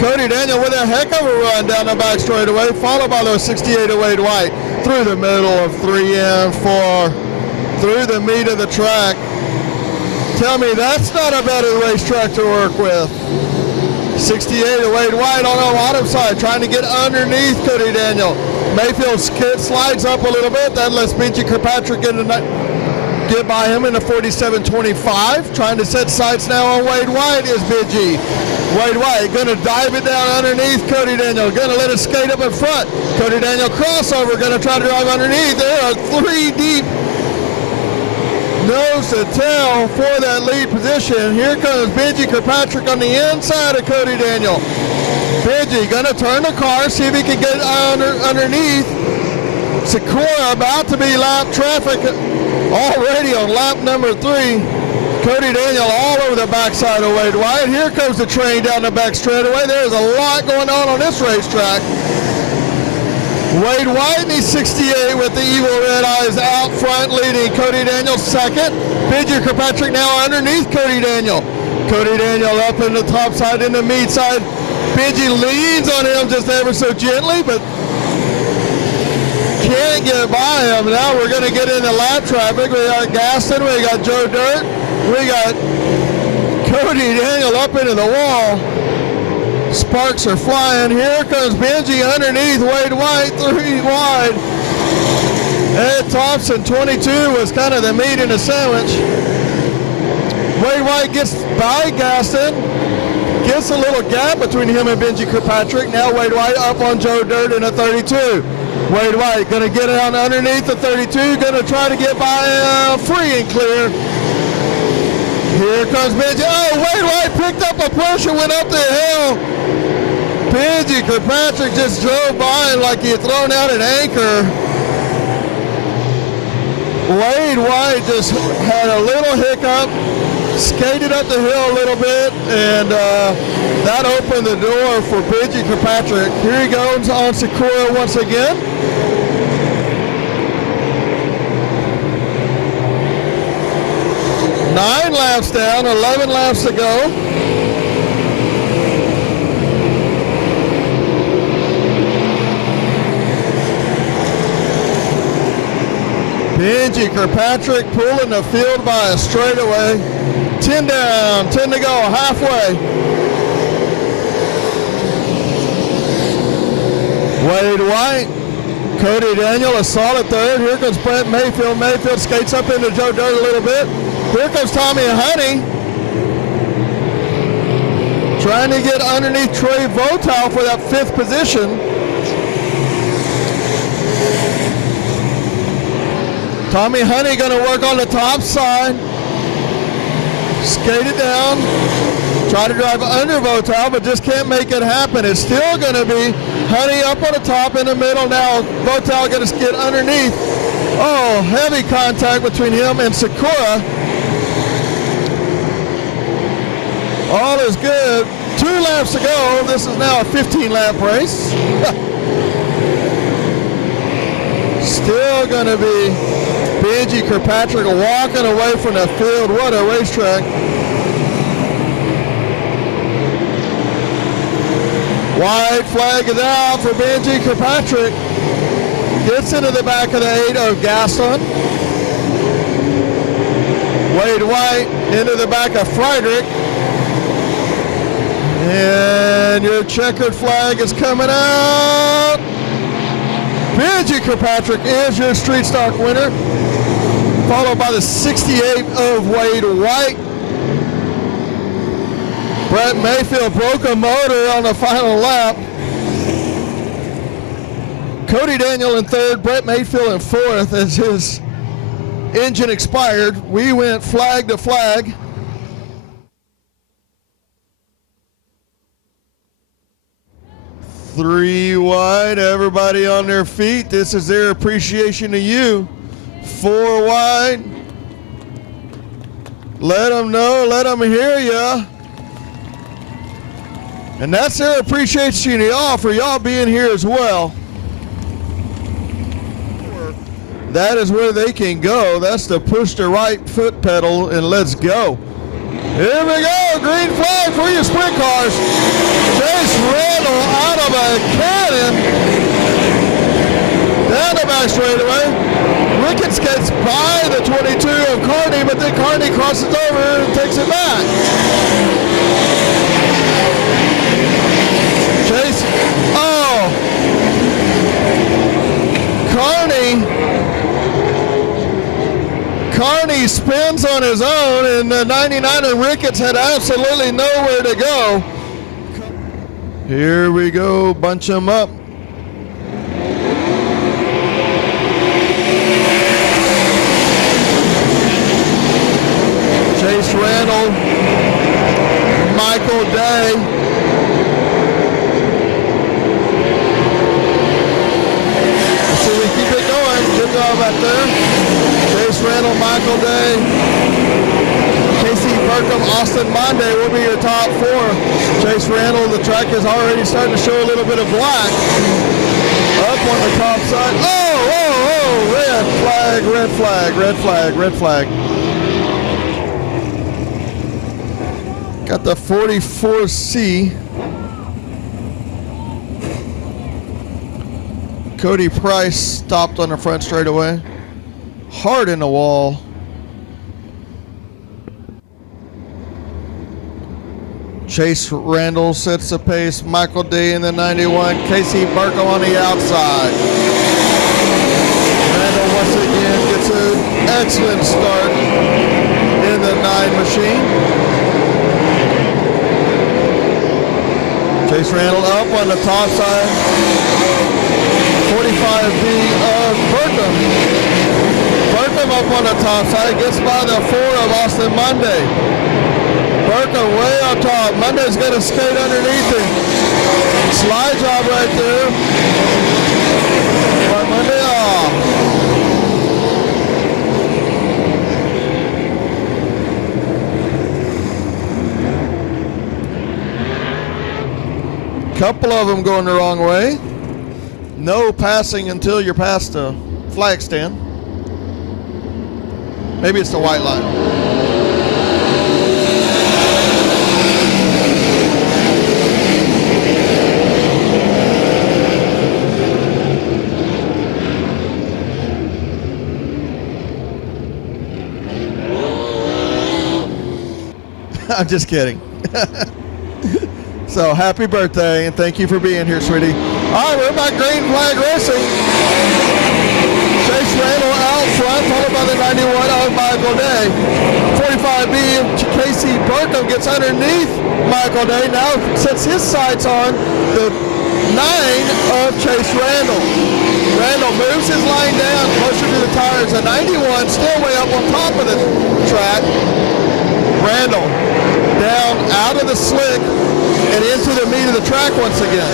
Cody Daniel with a heck of a run down the back straightaway, followed by those 68 of Wade White through the middle of 3 and 4, through the meat of the track. Tell me that's not a better racetrack to work with. 68 of Wade White on the bottom side, trying to get underneath Cody Daniel. Mayfield slides up a little bit. That lets B.J. Kirkpatrick get by him in the 47.25. Trying to set sights now on Wade White is B.J. Wade White going to dive it down underneath Cody Daniel. Going to let it skate up in front. Cody Daniel crossover, going to try to drive underneath. There are 3 deep. nose to tail for that lead position. Here comes Benji Kirkpatrick on the inside of Cody Daniel. Benji gonna turn the car, see if he can get underneath. Sakura about to be lap traffic already on lap number 3. Cody Daniel all over the backside of Wade White. Here comes the train down the back straightaway. There's a lot going on this racetrack. Wade White, he's 68 with the evil red eyes out front, leading Cody Daniel second. Benji Kirkpatrick now underneath Cody Daniel. Cody Daniel up in the top side, in the meat side. Benji leans on him just ever so gently, but can't get by him. Now we're going to get into lap traffic. We got Gaston, we got Joe Dirt, we got Cody Daniel up into the wall. Sparks are flying. Here comes Benji underneath Wade White, 3 wide. Ed Thompson, 22, was kind of the meat in the sandwich. Wade White gets by Gaston, gets a little gap between him and Benji Kirkpatrick. Now Wade White up on Joe Dirt in a 32. Wade White gonna get it on underneath the 32, gonna try to get by free and clear. Here comes Benji. Oh, Wade White picked up a push and went up the hill. Benji Kirkpatrick just drove by him like he had thrown out an anchor. Wade White just had a little hiccup, skated up the hill a little bit, and that opened the door for Benji Kirkpatrick. Here he goes on Sakura once again. Nine laps down, 11 laps to go. Benji Kirkpatrick pulling the field by a straightaway. 10 down, 10 to go, halfway. Wade White, Cody Daniel, a solid third. Here comes Brent Mayfield. Mayfield skates up into Joe Dirt a little bit. Here comes Tommy Honey, trying to get underneath Trey Votow for that 5th position. Tommy Honey gonna work on the top side. Skate it down. Try to drive under Votow, but just can't make it happen. It's still gonna be Honey up on the top in the middle now. Votow gonna get underneath. Oh, heavy contact between him and Sakura. All is good. 2 laps to go. This is now a 15-lap race. Still gonna be Benji Kirkpatrick walking away from the field. What a racetrack. White flag is out for Benji Kirkpatrick. Gets into the back of the 8 of Gaston. Wade White into the back of Friedrich. And your checkered flag is coming out. Benji Kirkpatrick is your street stock winner, followed by the 68 of Wade White. Brett Mayfield broke a motor on the final lap. Cody Daniel in 3rd, Brett Mayfield in 4th as his engine expired. We went flag to flag. Three wide, everybody on their feet. This is their appreciation to you. 4 wide. Let them know, let them hear ya. And that's their appreciation to y'all for y'all being here as well. That is where they can go. That's to push the right foot pedal and let's go. Here we go, green flag for your sprint cars. Chase Randall out of a cannon. Down the back straightaway. Ricketts gets by the 22 of Carney, but then Carney crosses over and takes it back. Chase, oh. Carney spins on his own, and the 99 of Ricketts had absolutely nowhere to go. Here we go, bunch them up. Chase Randall, Michael Day. So we keep it going. Good job out there. Chase Randall, Michael Day, Casey Burkham, Austin Monday will be your top four. Chase Randall, the track is already starting to show a little bit of black. Up on the top side. Oh, red flag, red flag, red flag, red flag. Got the 44C. Cody Price stopped on the front straightaway. Hard in the wall. Chase Randall sets the pace. Michael D in the 91. Casey Burkham on the outside. Randall once again gets an excellent start in the 9 machine. Chase Randall up on the top side. 45B of Burkham. Burkham up on the top side. Gets by the 4 of Austin Monday. Burkham way up top. Monday's going to skate underneath him. Slide job right there. By Monday off. Couple of them going the wrong way. No passing until you're past the flag stand. Maybe it's the white line. I'm just kidding. So happy birthday and thank you for being here, sweetie. All right, we're back green flag racing. Chase Randall out front, followed by the 91 of Michael Day. 45B of Casey Burkham gets underneath Michael Day. Now sets his sights on the 9 of Chase Randall. Randall moves his line down closer to the tires. The 91 still way up on top of the track. Randall down out of the slick and into the meat of the track once again.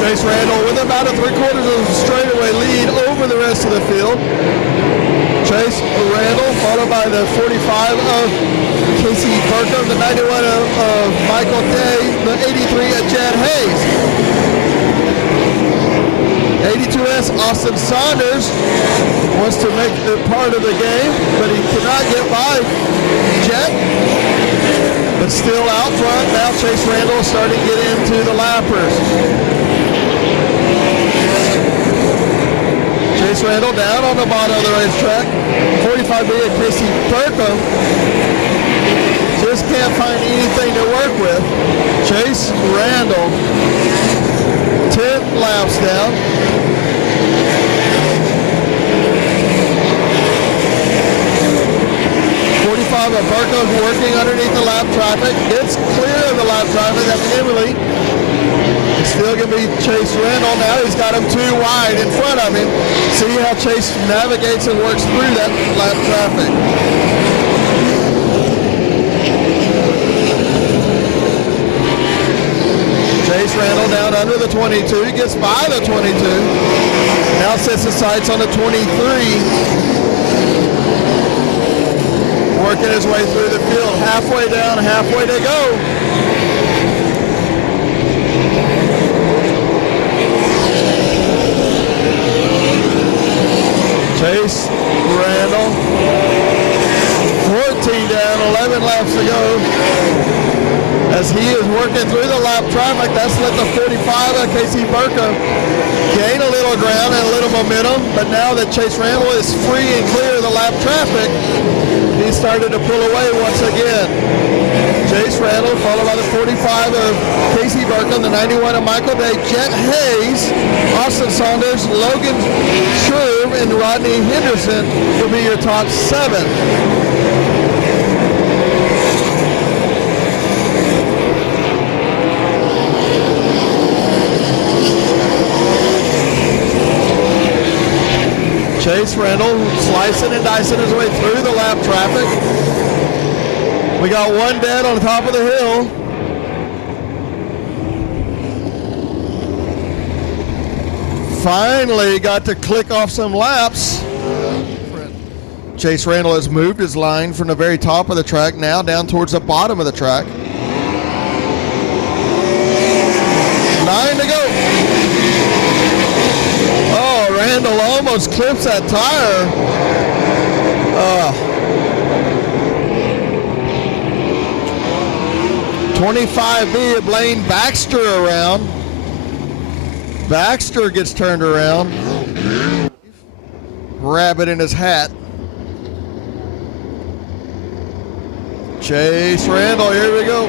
Chase Randall with about a 3/4 of the straightaway lead over the rest of the field. Chase Randall followed by the 45 of Casey Burkham, the 91 of Michael Day, the 83 of Chad Hayes. 82S Austin Saunders wants to make it part of the game, but he cannot get by Jet. But still out front. Now Chase Randall starting to get into the lappers. Chase Randall down on the bottom of the racetrack. 45B of Casey Burkham. Just can't find anything to work with. Chase Randall 10 laps down. 45 of Burkham working underneath the lap traffic. Gets clear of the lap traffic. That's Emily. It's still going to be Chase Randall. Now he's got him too wide in front of him. See how Chase navigates and works through that lap traffic. Chase Randall down under the 22. He gets by the 22. Now sets his sights on the 23. Working his way through the field. Halfway down, halfway to go. Chase Randall. 14 down, 11 laps to go. As he is working through the lap traffic, that's let the 45 of Casey Burkham gain a little ground and a little momentum. But now that Chase Randall is free and clear of the lap traffic, he started to pull away once again. Chase Randall, followed by the 45 of Casey Burkham, the 91 of Michael Day, Jet Hayes, Austin Saunders, Logan Sherb, and Rodney Henderson will be your top 7. Chase Randall slicing and dicing his way through the lap traffic. We got one dead on the top of the hill. Finally got to click off some laps. Chase Randall has moved his line from the very top of the track now down towards the bottom of the track. 9 to go. Oh, Randall almost clips that tire. 25B, Blaine Baxter around. Baxter gets turned around. Rabbit in his hat. Chase Randall, here we go.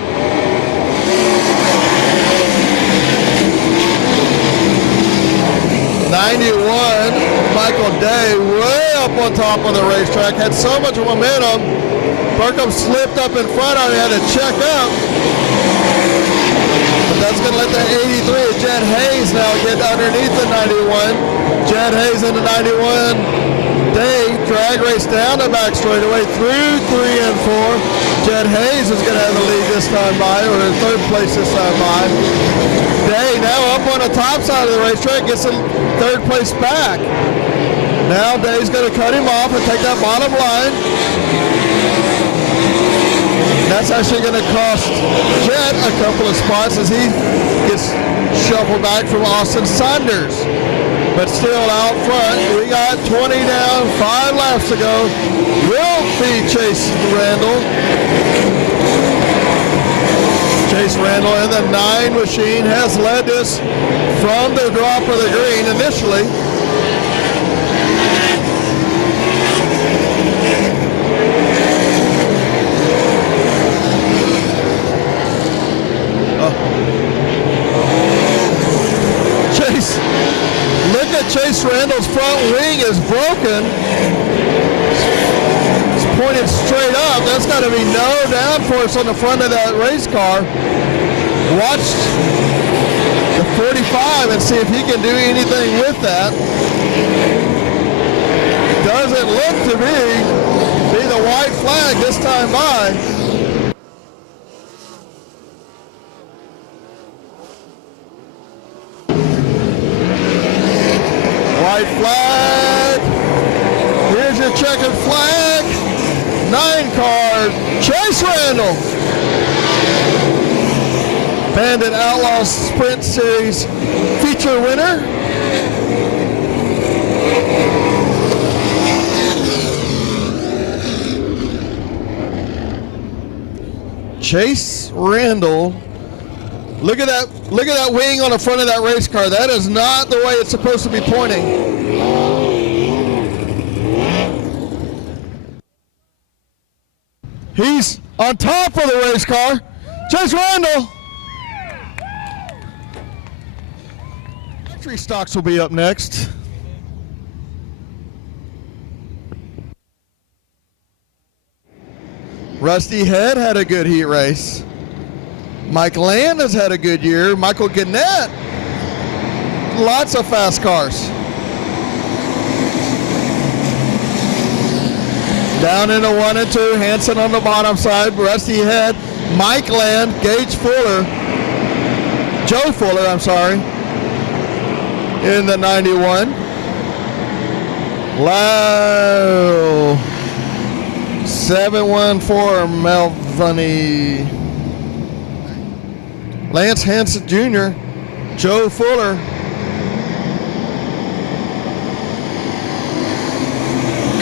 '91, Michael Day way up on top of the racetrack, had so much momentum. Burkham slipped up in front of him, had to check up. But that's going to let the 83, Jed Hayes, now get underneath the 91. Jed Hayes in the 91. Day drag race down the back straightaway through 3 and 4. Jed Hayes is going to have the lead this time by, or in third place this time by. Day now up on the top side of the racetrack, gets in third place back. Now Day's going to cut him off and take that bottom line. That's actually going to cost Jet a couple of spots as he gets shuffled back from Austin Saunders. But still out front, we got 20 down, 5 laps to go. Will be Chase Randall. Chase Randall in the 9 machine has led this from the drop of the green initially. Look at Chase Randall's front wing is broken. It's pointed straight up. That's got to be no downforce on the front of that race car. Watch the 45 and see if he can do anything with that. Doesn't look to be the white flag this time by. White flag. Here's your checkered flag. 9 car, Chase Randall. Bandit Outlaw Sprint Series feature winner. Chase Randall. Look at that wing on the front of that race car. That is not the way it's supposed to be pointing. He's on top of the race car. Chase Randall. Factory stocks will be up next. Rusty Head had a good heat race. Mike Land has had a good year. Michael Gannett, lots of fast cars. Down into 1 and 2, Hanson on the bottom side, Rusty Head, Mike Land, Gage Fuller, Joe Fuller, I'm sorry, in the 91. Wow. 714 Melvani. Lance Hanson Jr., Joe Fuller.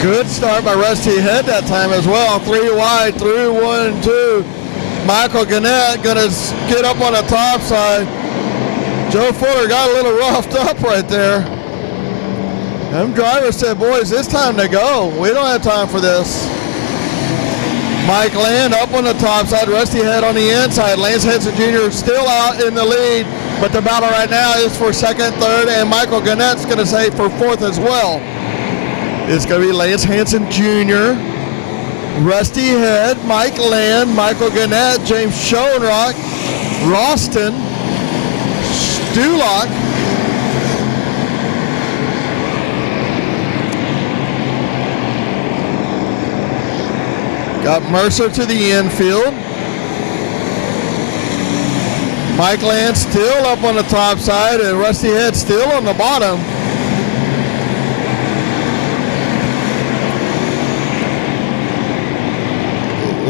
Good start by Rusty Head that time as well. 3 wide through 1 and 2. Michael Gannett gonna get up on the top side. Joe Fuller got a little roughed up right there. Them drivers said, boys, it's time to go. We don't have time for this. Mike Land up on the top side, Rusty Head on the inside. Lance Hanson Jr. still out in the lead, but the battle right now is for second, third, and Michael Gannett's going to say for fourth as well. It's going to be Lance Hanson Jr., Rusty Head, Mike Land, Michael Gannett, James Schoenrock, Ralston, Stulock, Got Mercer to the infield. Mike Land still up on the top side, and Rusty Head still on the bottom.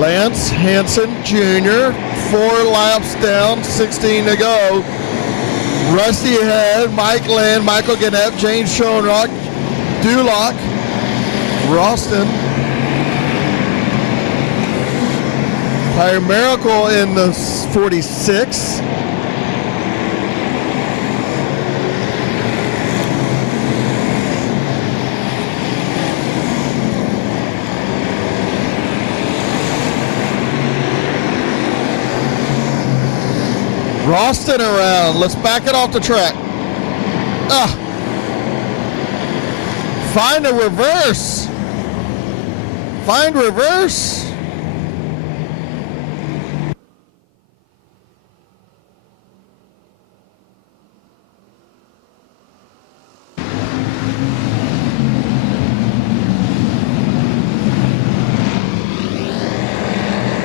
Lance Hansen Jr., 4 laps down, 16 to go. Rusty Head, Mike Land, Michael Gannett, James Schoenrock, Duloc, Ralston. Tire Miracle in the 46. Ralston around. Let's back it off the track. Find a reverse. Find reverse.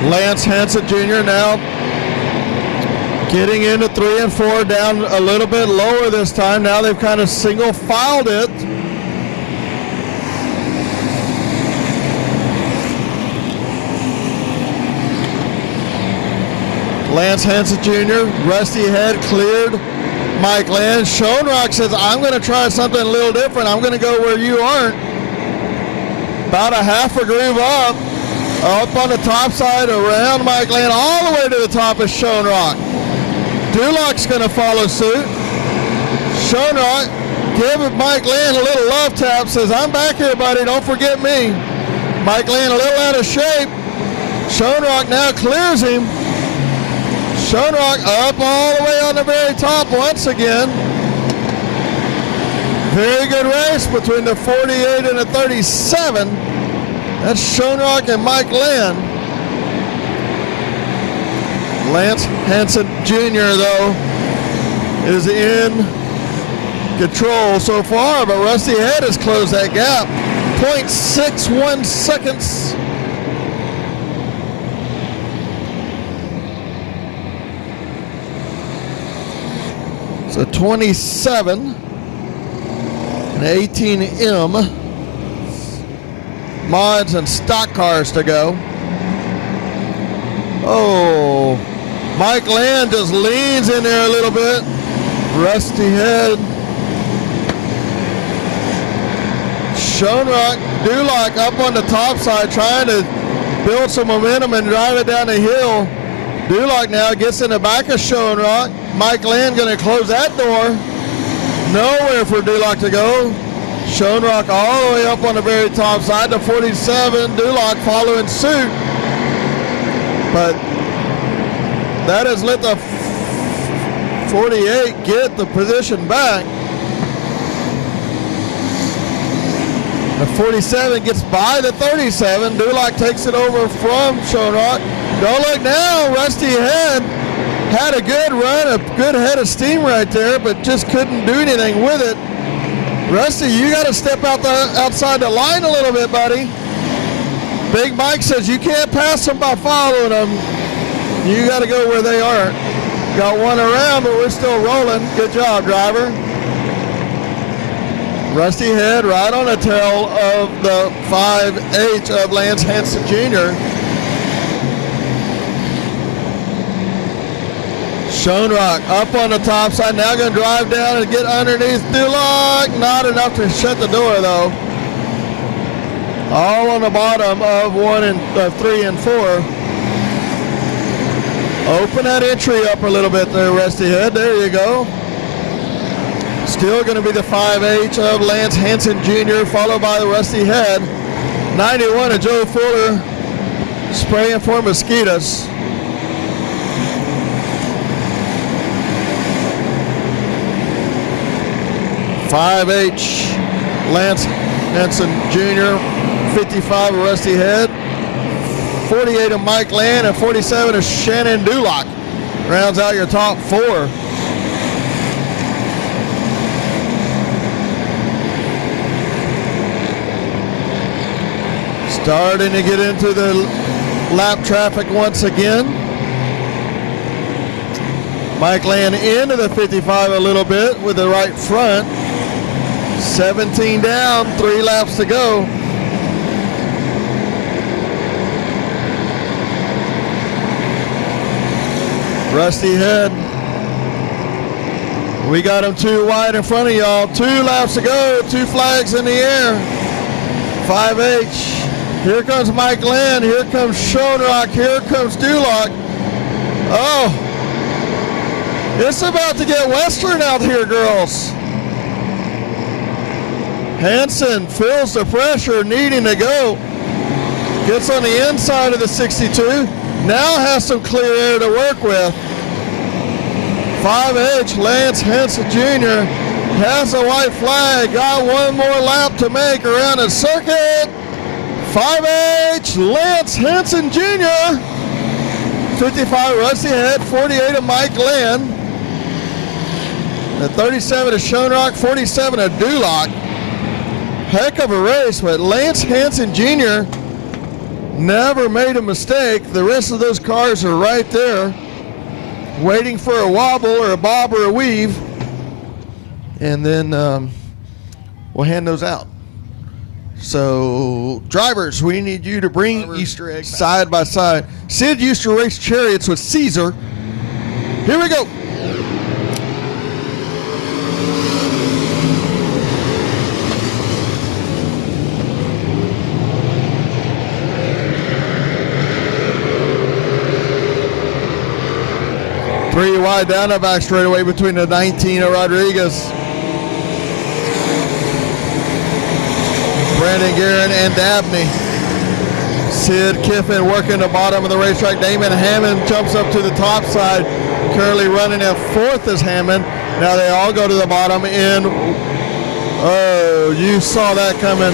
Lance Hansen Jr. now getting into 3 and 4, down a little bit lower this time. Now they've kind of single filed it. Lance Hansen Jr., Rusty Head cleared Mike Land. Schoenrock says, I'm going to try something a little different. I'm going to go where you aren't. About a half a groove up on the top side, around Mike Land, all the way to the top of Schoenrock. Duloc's going to follow suit. Schoenrock giving Mike Land a little love tap, says, I'm back here, buddy, don't forget me. Mike Land a little out of shape. Schoenrock now clears him. Schoenrock up all the way on the very top once again. Very good race between the 48 and the 37. That's Schoenrock and Mike Land. Lance Hansen Jr., though, is in control so far, but Rusty Head has closed that gap. 0.61 seconds. So 27 and 18M mods and stock cars to go. Oh, Mike Land just leans in there a little bit. Rusty Head. Schoenrock, Duloc up on the top side trying to build some momentum and drive it down the hill. Duloc now gets in the back of Schoenrock. Mike Land going to close that door. Nowhere for Duloc to go. Schoenrock all the way up on the very top side to 47. Duloc following suit. But that has let the 48 get the position back. The 47 gets by the 37. Duloc takes it over from Schoenrock. Don't look now, Rusty Head had a good run, a good head of steam right there, but just couldn't do anything with it. Rusty, you got to step outside the line a little bit, buddy. Big Mike says you can't pass them by following them. You got to go where they are. Got one around, but we're still rolling. Good job, driver. Rusty Head right on the tail of the 5H of Lance Hansen Jr. Schoenrock up on the top side, now going to drive down and get underneath Duloc. Not enough to shut the door, though. All on the bottom of 3 and 4. Open that entry up a little bit there, Rusty Head. There you go. Still going to be the 5H of Lance Hansen Jr., followed by the Rusty Head. 91 of Joe Fuller, spraying for mosquitoes. .5H Lance Hansen Jr., 55 of Rusty Head, 48 of Mike Land, and 47 of Shannon Duloc. Rounds out your top 4. Starting to get into the lap traffic once again. Mike Land into the 55 a little bit with the right front. 17 down, 3 laps to go. Rusty Head. We got him too wide in front of y'all. 2 laps to go, 2 flags in the air. 5H. Here comes Mike Land. Here comes Schoenrock. Here comes Duloc. Oh, it's about to get Western out here, girls. Hansen feels the pressure, needing to go. Gets on the inside of the 62. Now has some clear air to work with. 5H, Lance Hansen Jr. has a white flag. Got one more lap to make around the circuit. 5H, Lance Hansen Jr. 55, Rusty Head. 48 of Mike Land. The 37 of Schoenrock. 47 of Duloc. Heck of a race, but Lance Hansen Jr. never made a mistake. The rest of those cars are right there, waiting for a wobble or a bob or a weave. And then we'll hand those out. So, drivers, we need you to bring Easter eggs side by side. Sid used to race chariots with Caesar. Here we go. Three wide down the back straightaway between the 19 of Rodriguez. Brandon Guerin and Dabney. Sid Kiffin working the bottom of the racetrack. Damon Hammond jumps up to the top side. Currently running at 4th is Hammond. Now they all go to the bottom in. Oh, you saw that coming.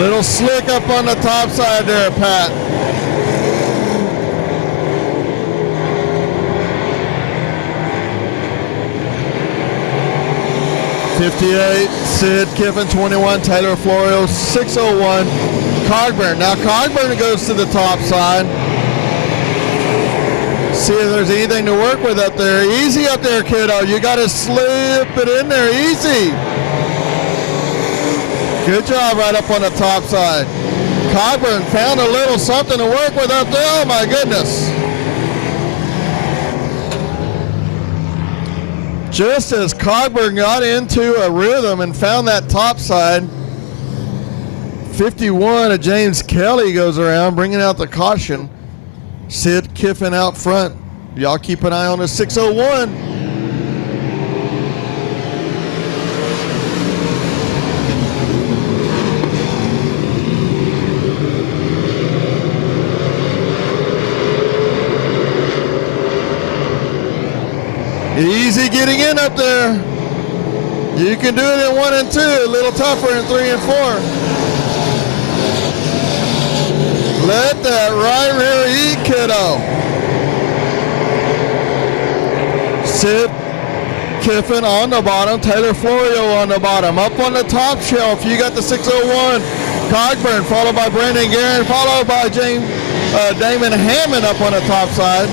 Little slick up on the top side there, Pat. '58, Sid Kiffin. 21, Taylor Florio. 601, Cogburn. Now Cogburn goes to the top side. See if there's anything to work with up there. Easy up there, kiddo. You got to slip it in there. Easy. Good job right up on the top side. Cogburn found a little something to work with up there. Oh, my goodness. Just as Cogburn got into a rhythm and found that top side, 51 of James Kelly goes around, bringing out the caution. Sid Kiffin out front. Y'all keep an eye on the 601. Easy getting in up there. You can do it in 1 and 2, a little tougher in 3 and 4. Let that right rear eat, kiddo. Sid Kiffin on the bottom, Taylor Florio on the bottom. Up on the top shelf, you got the 601. Cogburn, followed by Brandon Guerin, followed by Damon Hammond up on the top side.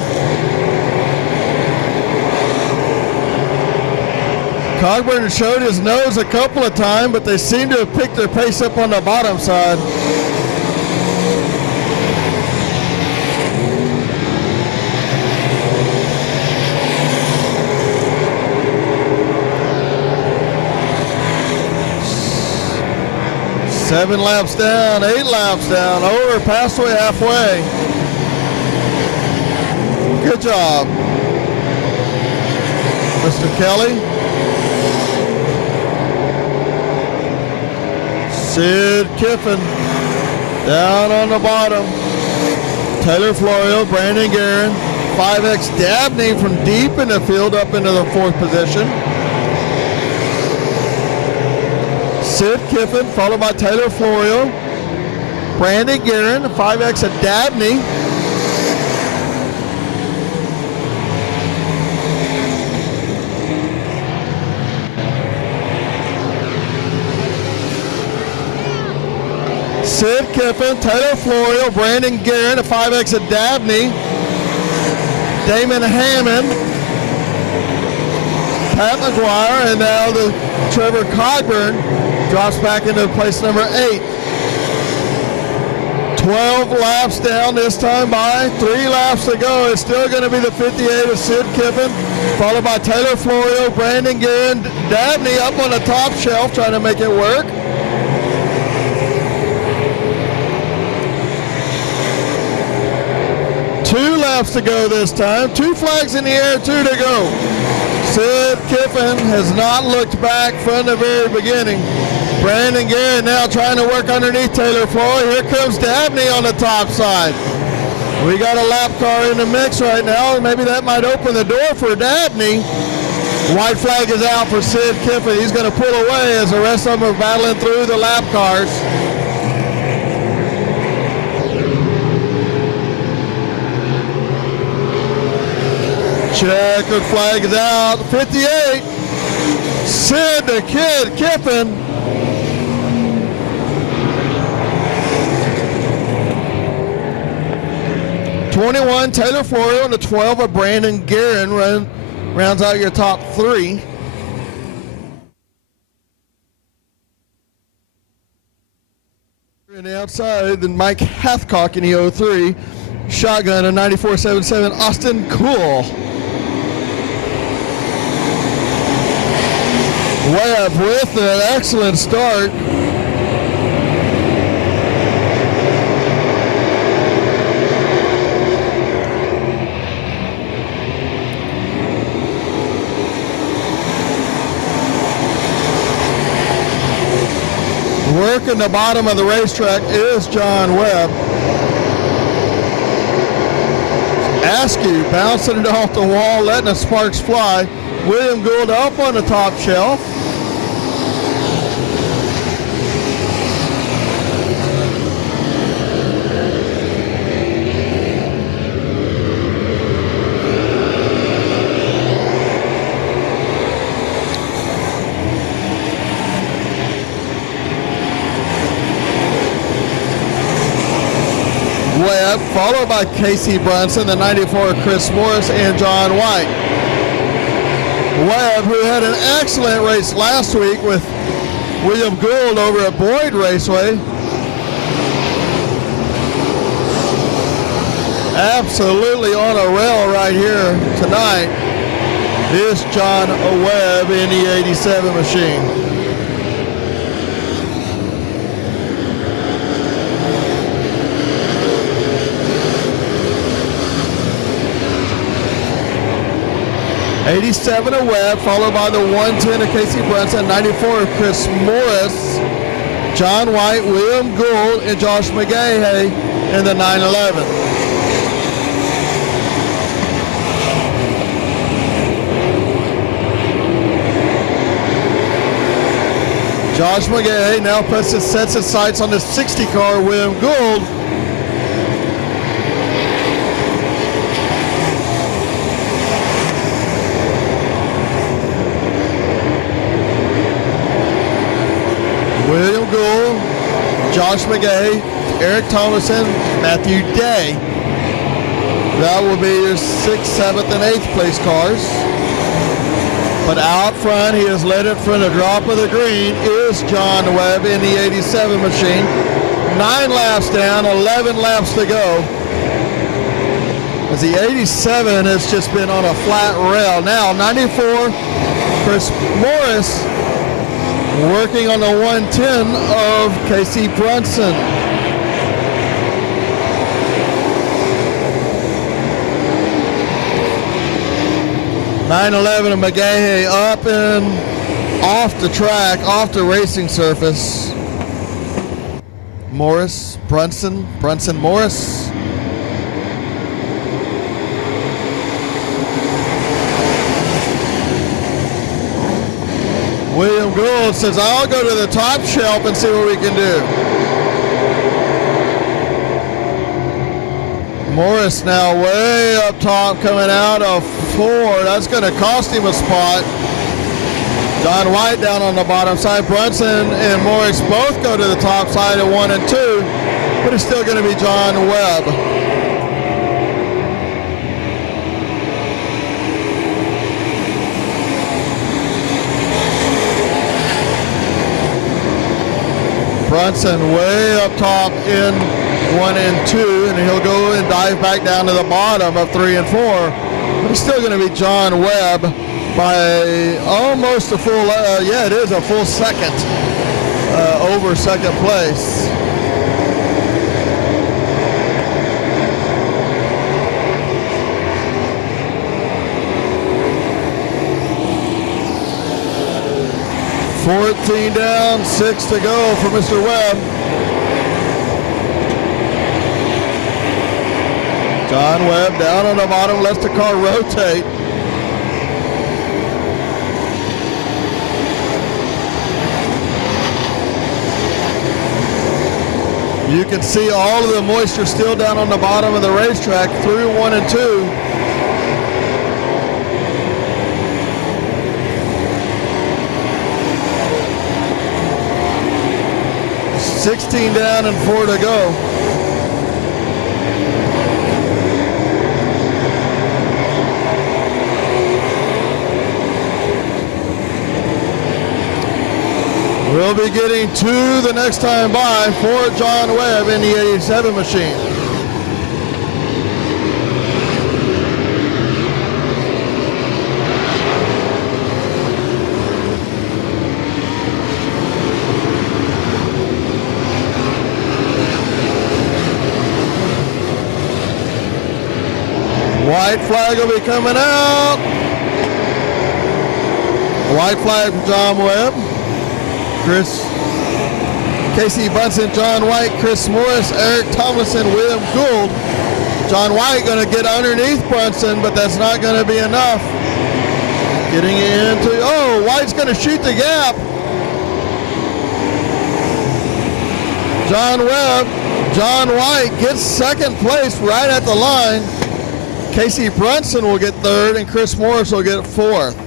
Cogburn showed his nose a couple of times, but they seem to have picked their pace up on the bottom side. Seven laps down, 8 laps down, over, past way, halfway. Good job, Mr. Kelly. Sid Kiffin down on the bottom. Taylor Florio, Brandon Guerin, 5X Dabney from deep in the field up into the 4th position. Sid Kiffin, followed by Taylor Florio, Brandon Guerin, 5X of Dabney. Sid Kiffin, Taylor Florio, Brandon Guerin, a 5X at Dabney, Damon Hammond, Pat McGuire, and now the Trevor Cogburn drops back into place number 8. 12 laps down this time by 3 laps to go. It's still going to be the 58 of Sid Kiffin, followed by Taylor Florio, Brandon Guerin, Dabney up on the top shelf trying to make it work. Two laps to go this time. 2 flags in the air, 2 to go. Sid Kiffin has not looked back from the very beginning. Brandon Guerin now trying to work underneath Taylor Floyd. Here comes Dabney on the top side. We got a lap car in the mix right now. Maybe that might open the door for Dabney. White flag is out for Sid Kiffin. He's going to pull away as the rest of them are battling through the lap cars. Checkered flag is out. 58. Sid the Kid Kiffin. '21 Taylor Florio and the 12 of Brandon Guerin rounds out your top 3. And the outside, then Mike Hathcock in the 03. Shotgun, a 94.77 Austin Cool. Webb with an excellent start. Working the bottom of the racetrack is John Webb. Askew bouncing it off the wall, letting the sparks fly. William Gould up on the top shelf. Webb, followed by Casey Brunson, the 94 Chris Morris, and John White. Webb, who had an excellent race last week with William Gould over at Boyd Raceway. Absolutely on a rail right here tonight is John Webb in the 87 machine. '87 of Webb, followed by the 110 of Casey Brunson, 94 of Chris Morris, John White, William Gould, and Josh McGahey in the 911. Josh McGahey now sets his sights on the 60 car, William Gould. William Gould, Josh McGahey, Eric Thomason, Matthew Day. That will be your 6th, 7th, and 8th place cars. But out front, he has led it from the drop of the green, is John Webb in the 87 machine. 9 laps down, 11 laps to go. As the 87 has just been on a flat rail. Now 94, Chris Morris, working on the 110 of Casey Brunson. .911 of McGahey up and off the track, off the racing surface. Morris, Brunson, Morris. William Gould says, I'll go to the top shelf and see what we can do. Morris now way up top, coming out of 4. That's going to cost him a spot. John White down on the bottom side. Brunson and Morris both go to the top side at 1 and 2, but it's still going to be John Webb. Brunson way up top in 1 and 2, and he'll go and dive back down to the bottom of 3 and 4. But it's still going to be John Webb by almost a full, yeah, it is a full second over second place. $14 down, 6 to go for Mr. Webb. John Webb down on the bottom, lets the car rotate. You can see all of the moisture still down on the bottom of the racetrack through 1 and 2. $16 down and 4 to go. We'll be getting 2 the next time by for John Webb in the 87 machine. White flag will be coming out. White flag for John Webb. Casey Bunsen, John White, Chris Morris, Eric Tomlinson, William Gould. John White going to get underneath Brunson, but that's not going to be enough. Getting into, oh, White's going to shoot the gap. John Webb, John White gets second place right at the line. Casey Brunson will get third, and Chris Morris will get fourth.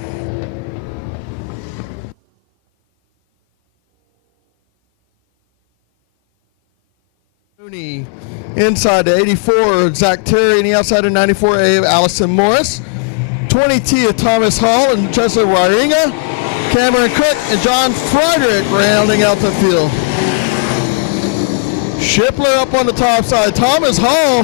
Inside the 84, Zach Terry, and the outside of 94A, Allison Morris. 20T of Thomas Hall and Chesley Waringa. Cameron Cook and John Frederick rounding out the field. Shipler up on the top side. Thomas Hall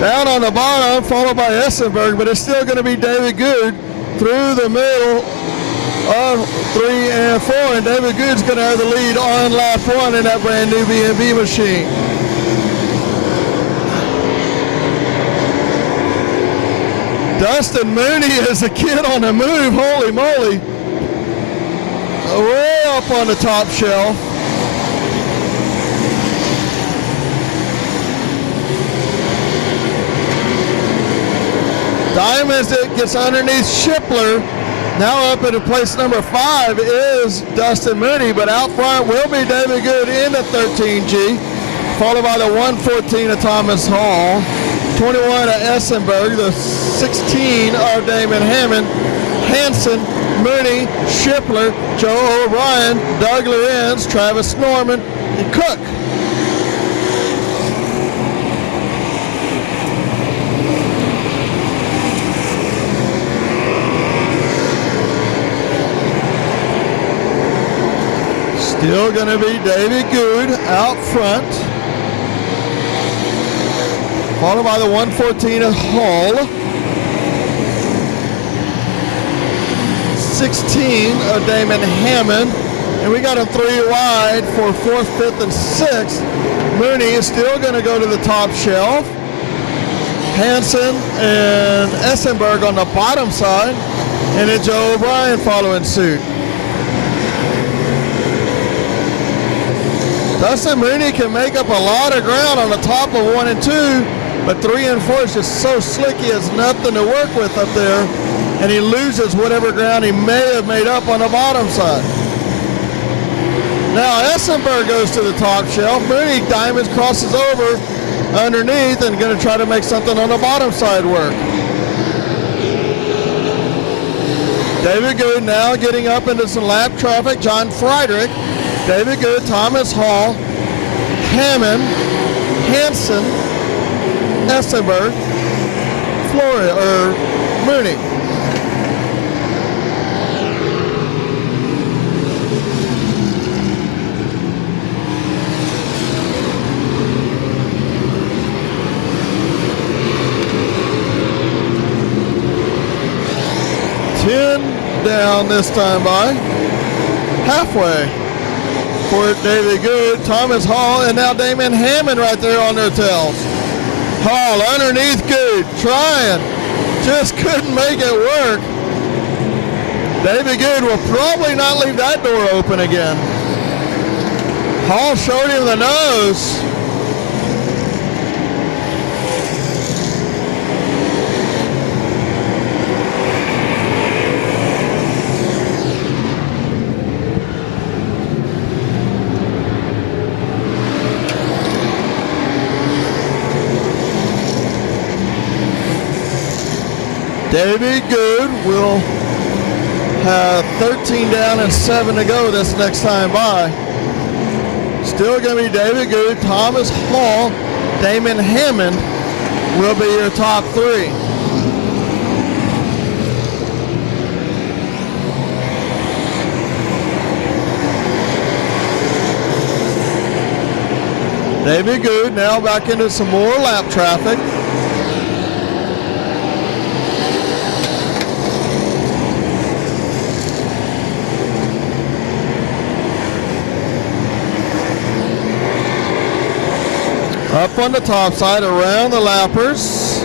down on the bottom, followed by Essenberg, but it's still going to be David Good through the middle of 3 and 4, and David Good's going to have the lead on lap 1 in that brand new B&B machine. Dustin Mooney is a kid on the move, holy moly. Way up on the top shelf. Diamonds that gets underneath Shipler. Now up in place number 5 is Dustin Mooney, but out front will be David Good in the 13G, followed by the 114 of Thomas Hall, 21 of Essenberg, the 16 of Damon Hammond, Hanson, Mooney, Shipler, Joe O'Brien, Doug Lorenz, Travis Norman, and Cook. Still going to be David Good out front, followed by the 114 of Hall, 16 of Damon Hammond, and we got him 3 wide for 4th, 5th, and 6th. Mooney is still going to go to the top shelf. Hanson and Essenberg on the bottom side, and then Joe O'Brien following suit. Dustin Mooney can make up a lot of ground on the top of 1 and 2, but 3 and 4 is just so slick he has nothing to work with up there, and he loses whatever ground he may have made up on the bottom side. Now Essenberg goes to the top shelf. Mooney diamonds crosses over underneath and going to try to make something on the bottom side work. David Good now getting up into some lap traffic. John Friedrich, David Good, Thomas Hall, Hammond, Hanson, Essenberg, Mooney. Down this time by halfway for David Good, Thomas Hall, and now Damon Hammond right there on their tails. Hall underneath Good, trying, just couldn't make it work. David Good will probably not leave that door open again. Hall showed him the nose. David Good will have 13 down and 7 to go this next time by. Still going to be David Good, Thomas Hall, Damon Hammond will be your top three. David Good now back into some more lap traffic. Up on the top side, around the lappers.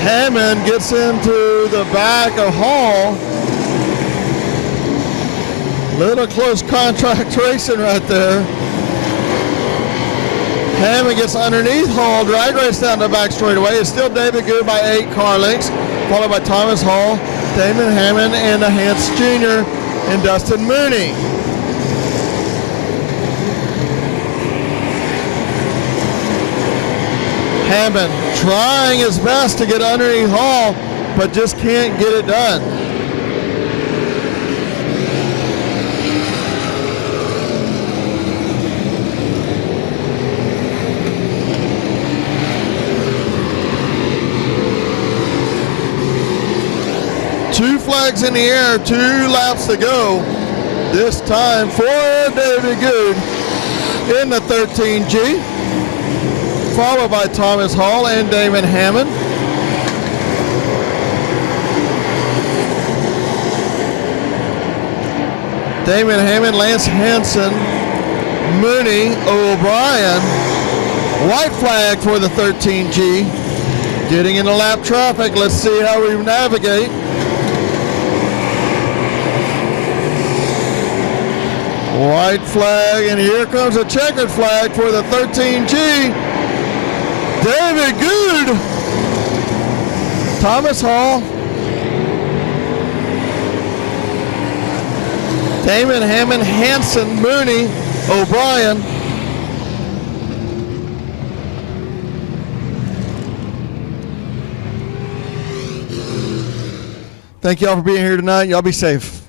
Hammond gets into the back of Hall. Little close contract racing right there. Hammond gets underneath Hall, drag race down the back straightaway. It's still David Good by 8 car lengths, followed by Thomas Hall, Damon Hammond, and Hans Jr. and Dustin Mooney. Hammond trying his best to get underneath Hall, but just can't get it done. Two flags in the air, 2 laps to go. This time for David Good in the 13G. Followed by Thomas Hall and Damon Hammond. Damon Hammond, Lance Hansen, Mooney, O'Brien. White flag for the 13G. Getting into lap traffic. Let's see how we navigate. White flag, and here comes a checkered flag for the 13G. David Good, Thomas Hall, Damon Hammond, Hanson, Mooney, O'Brien. Thank y'all for being here tonight. Y'all be safe.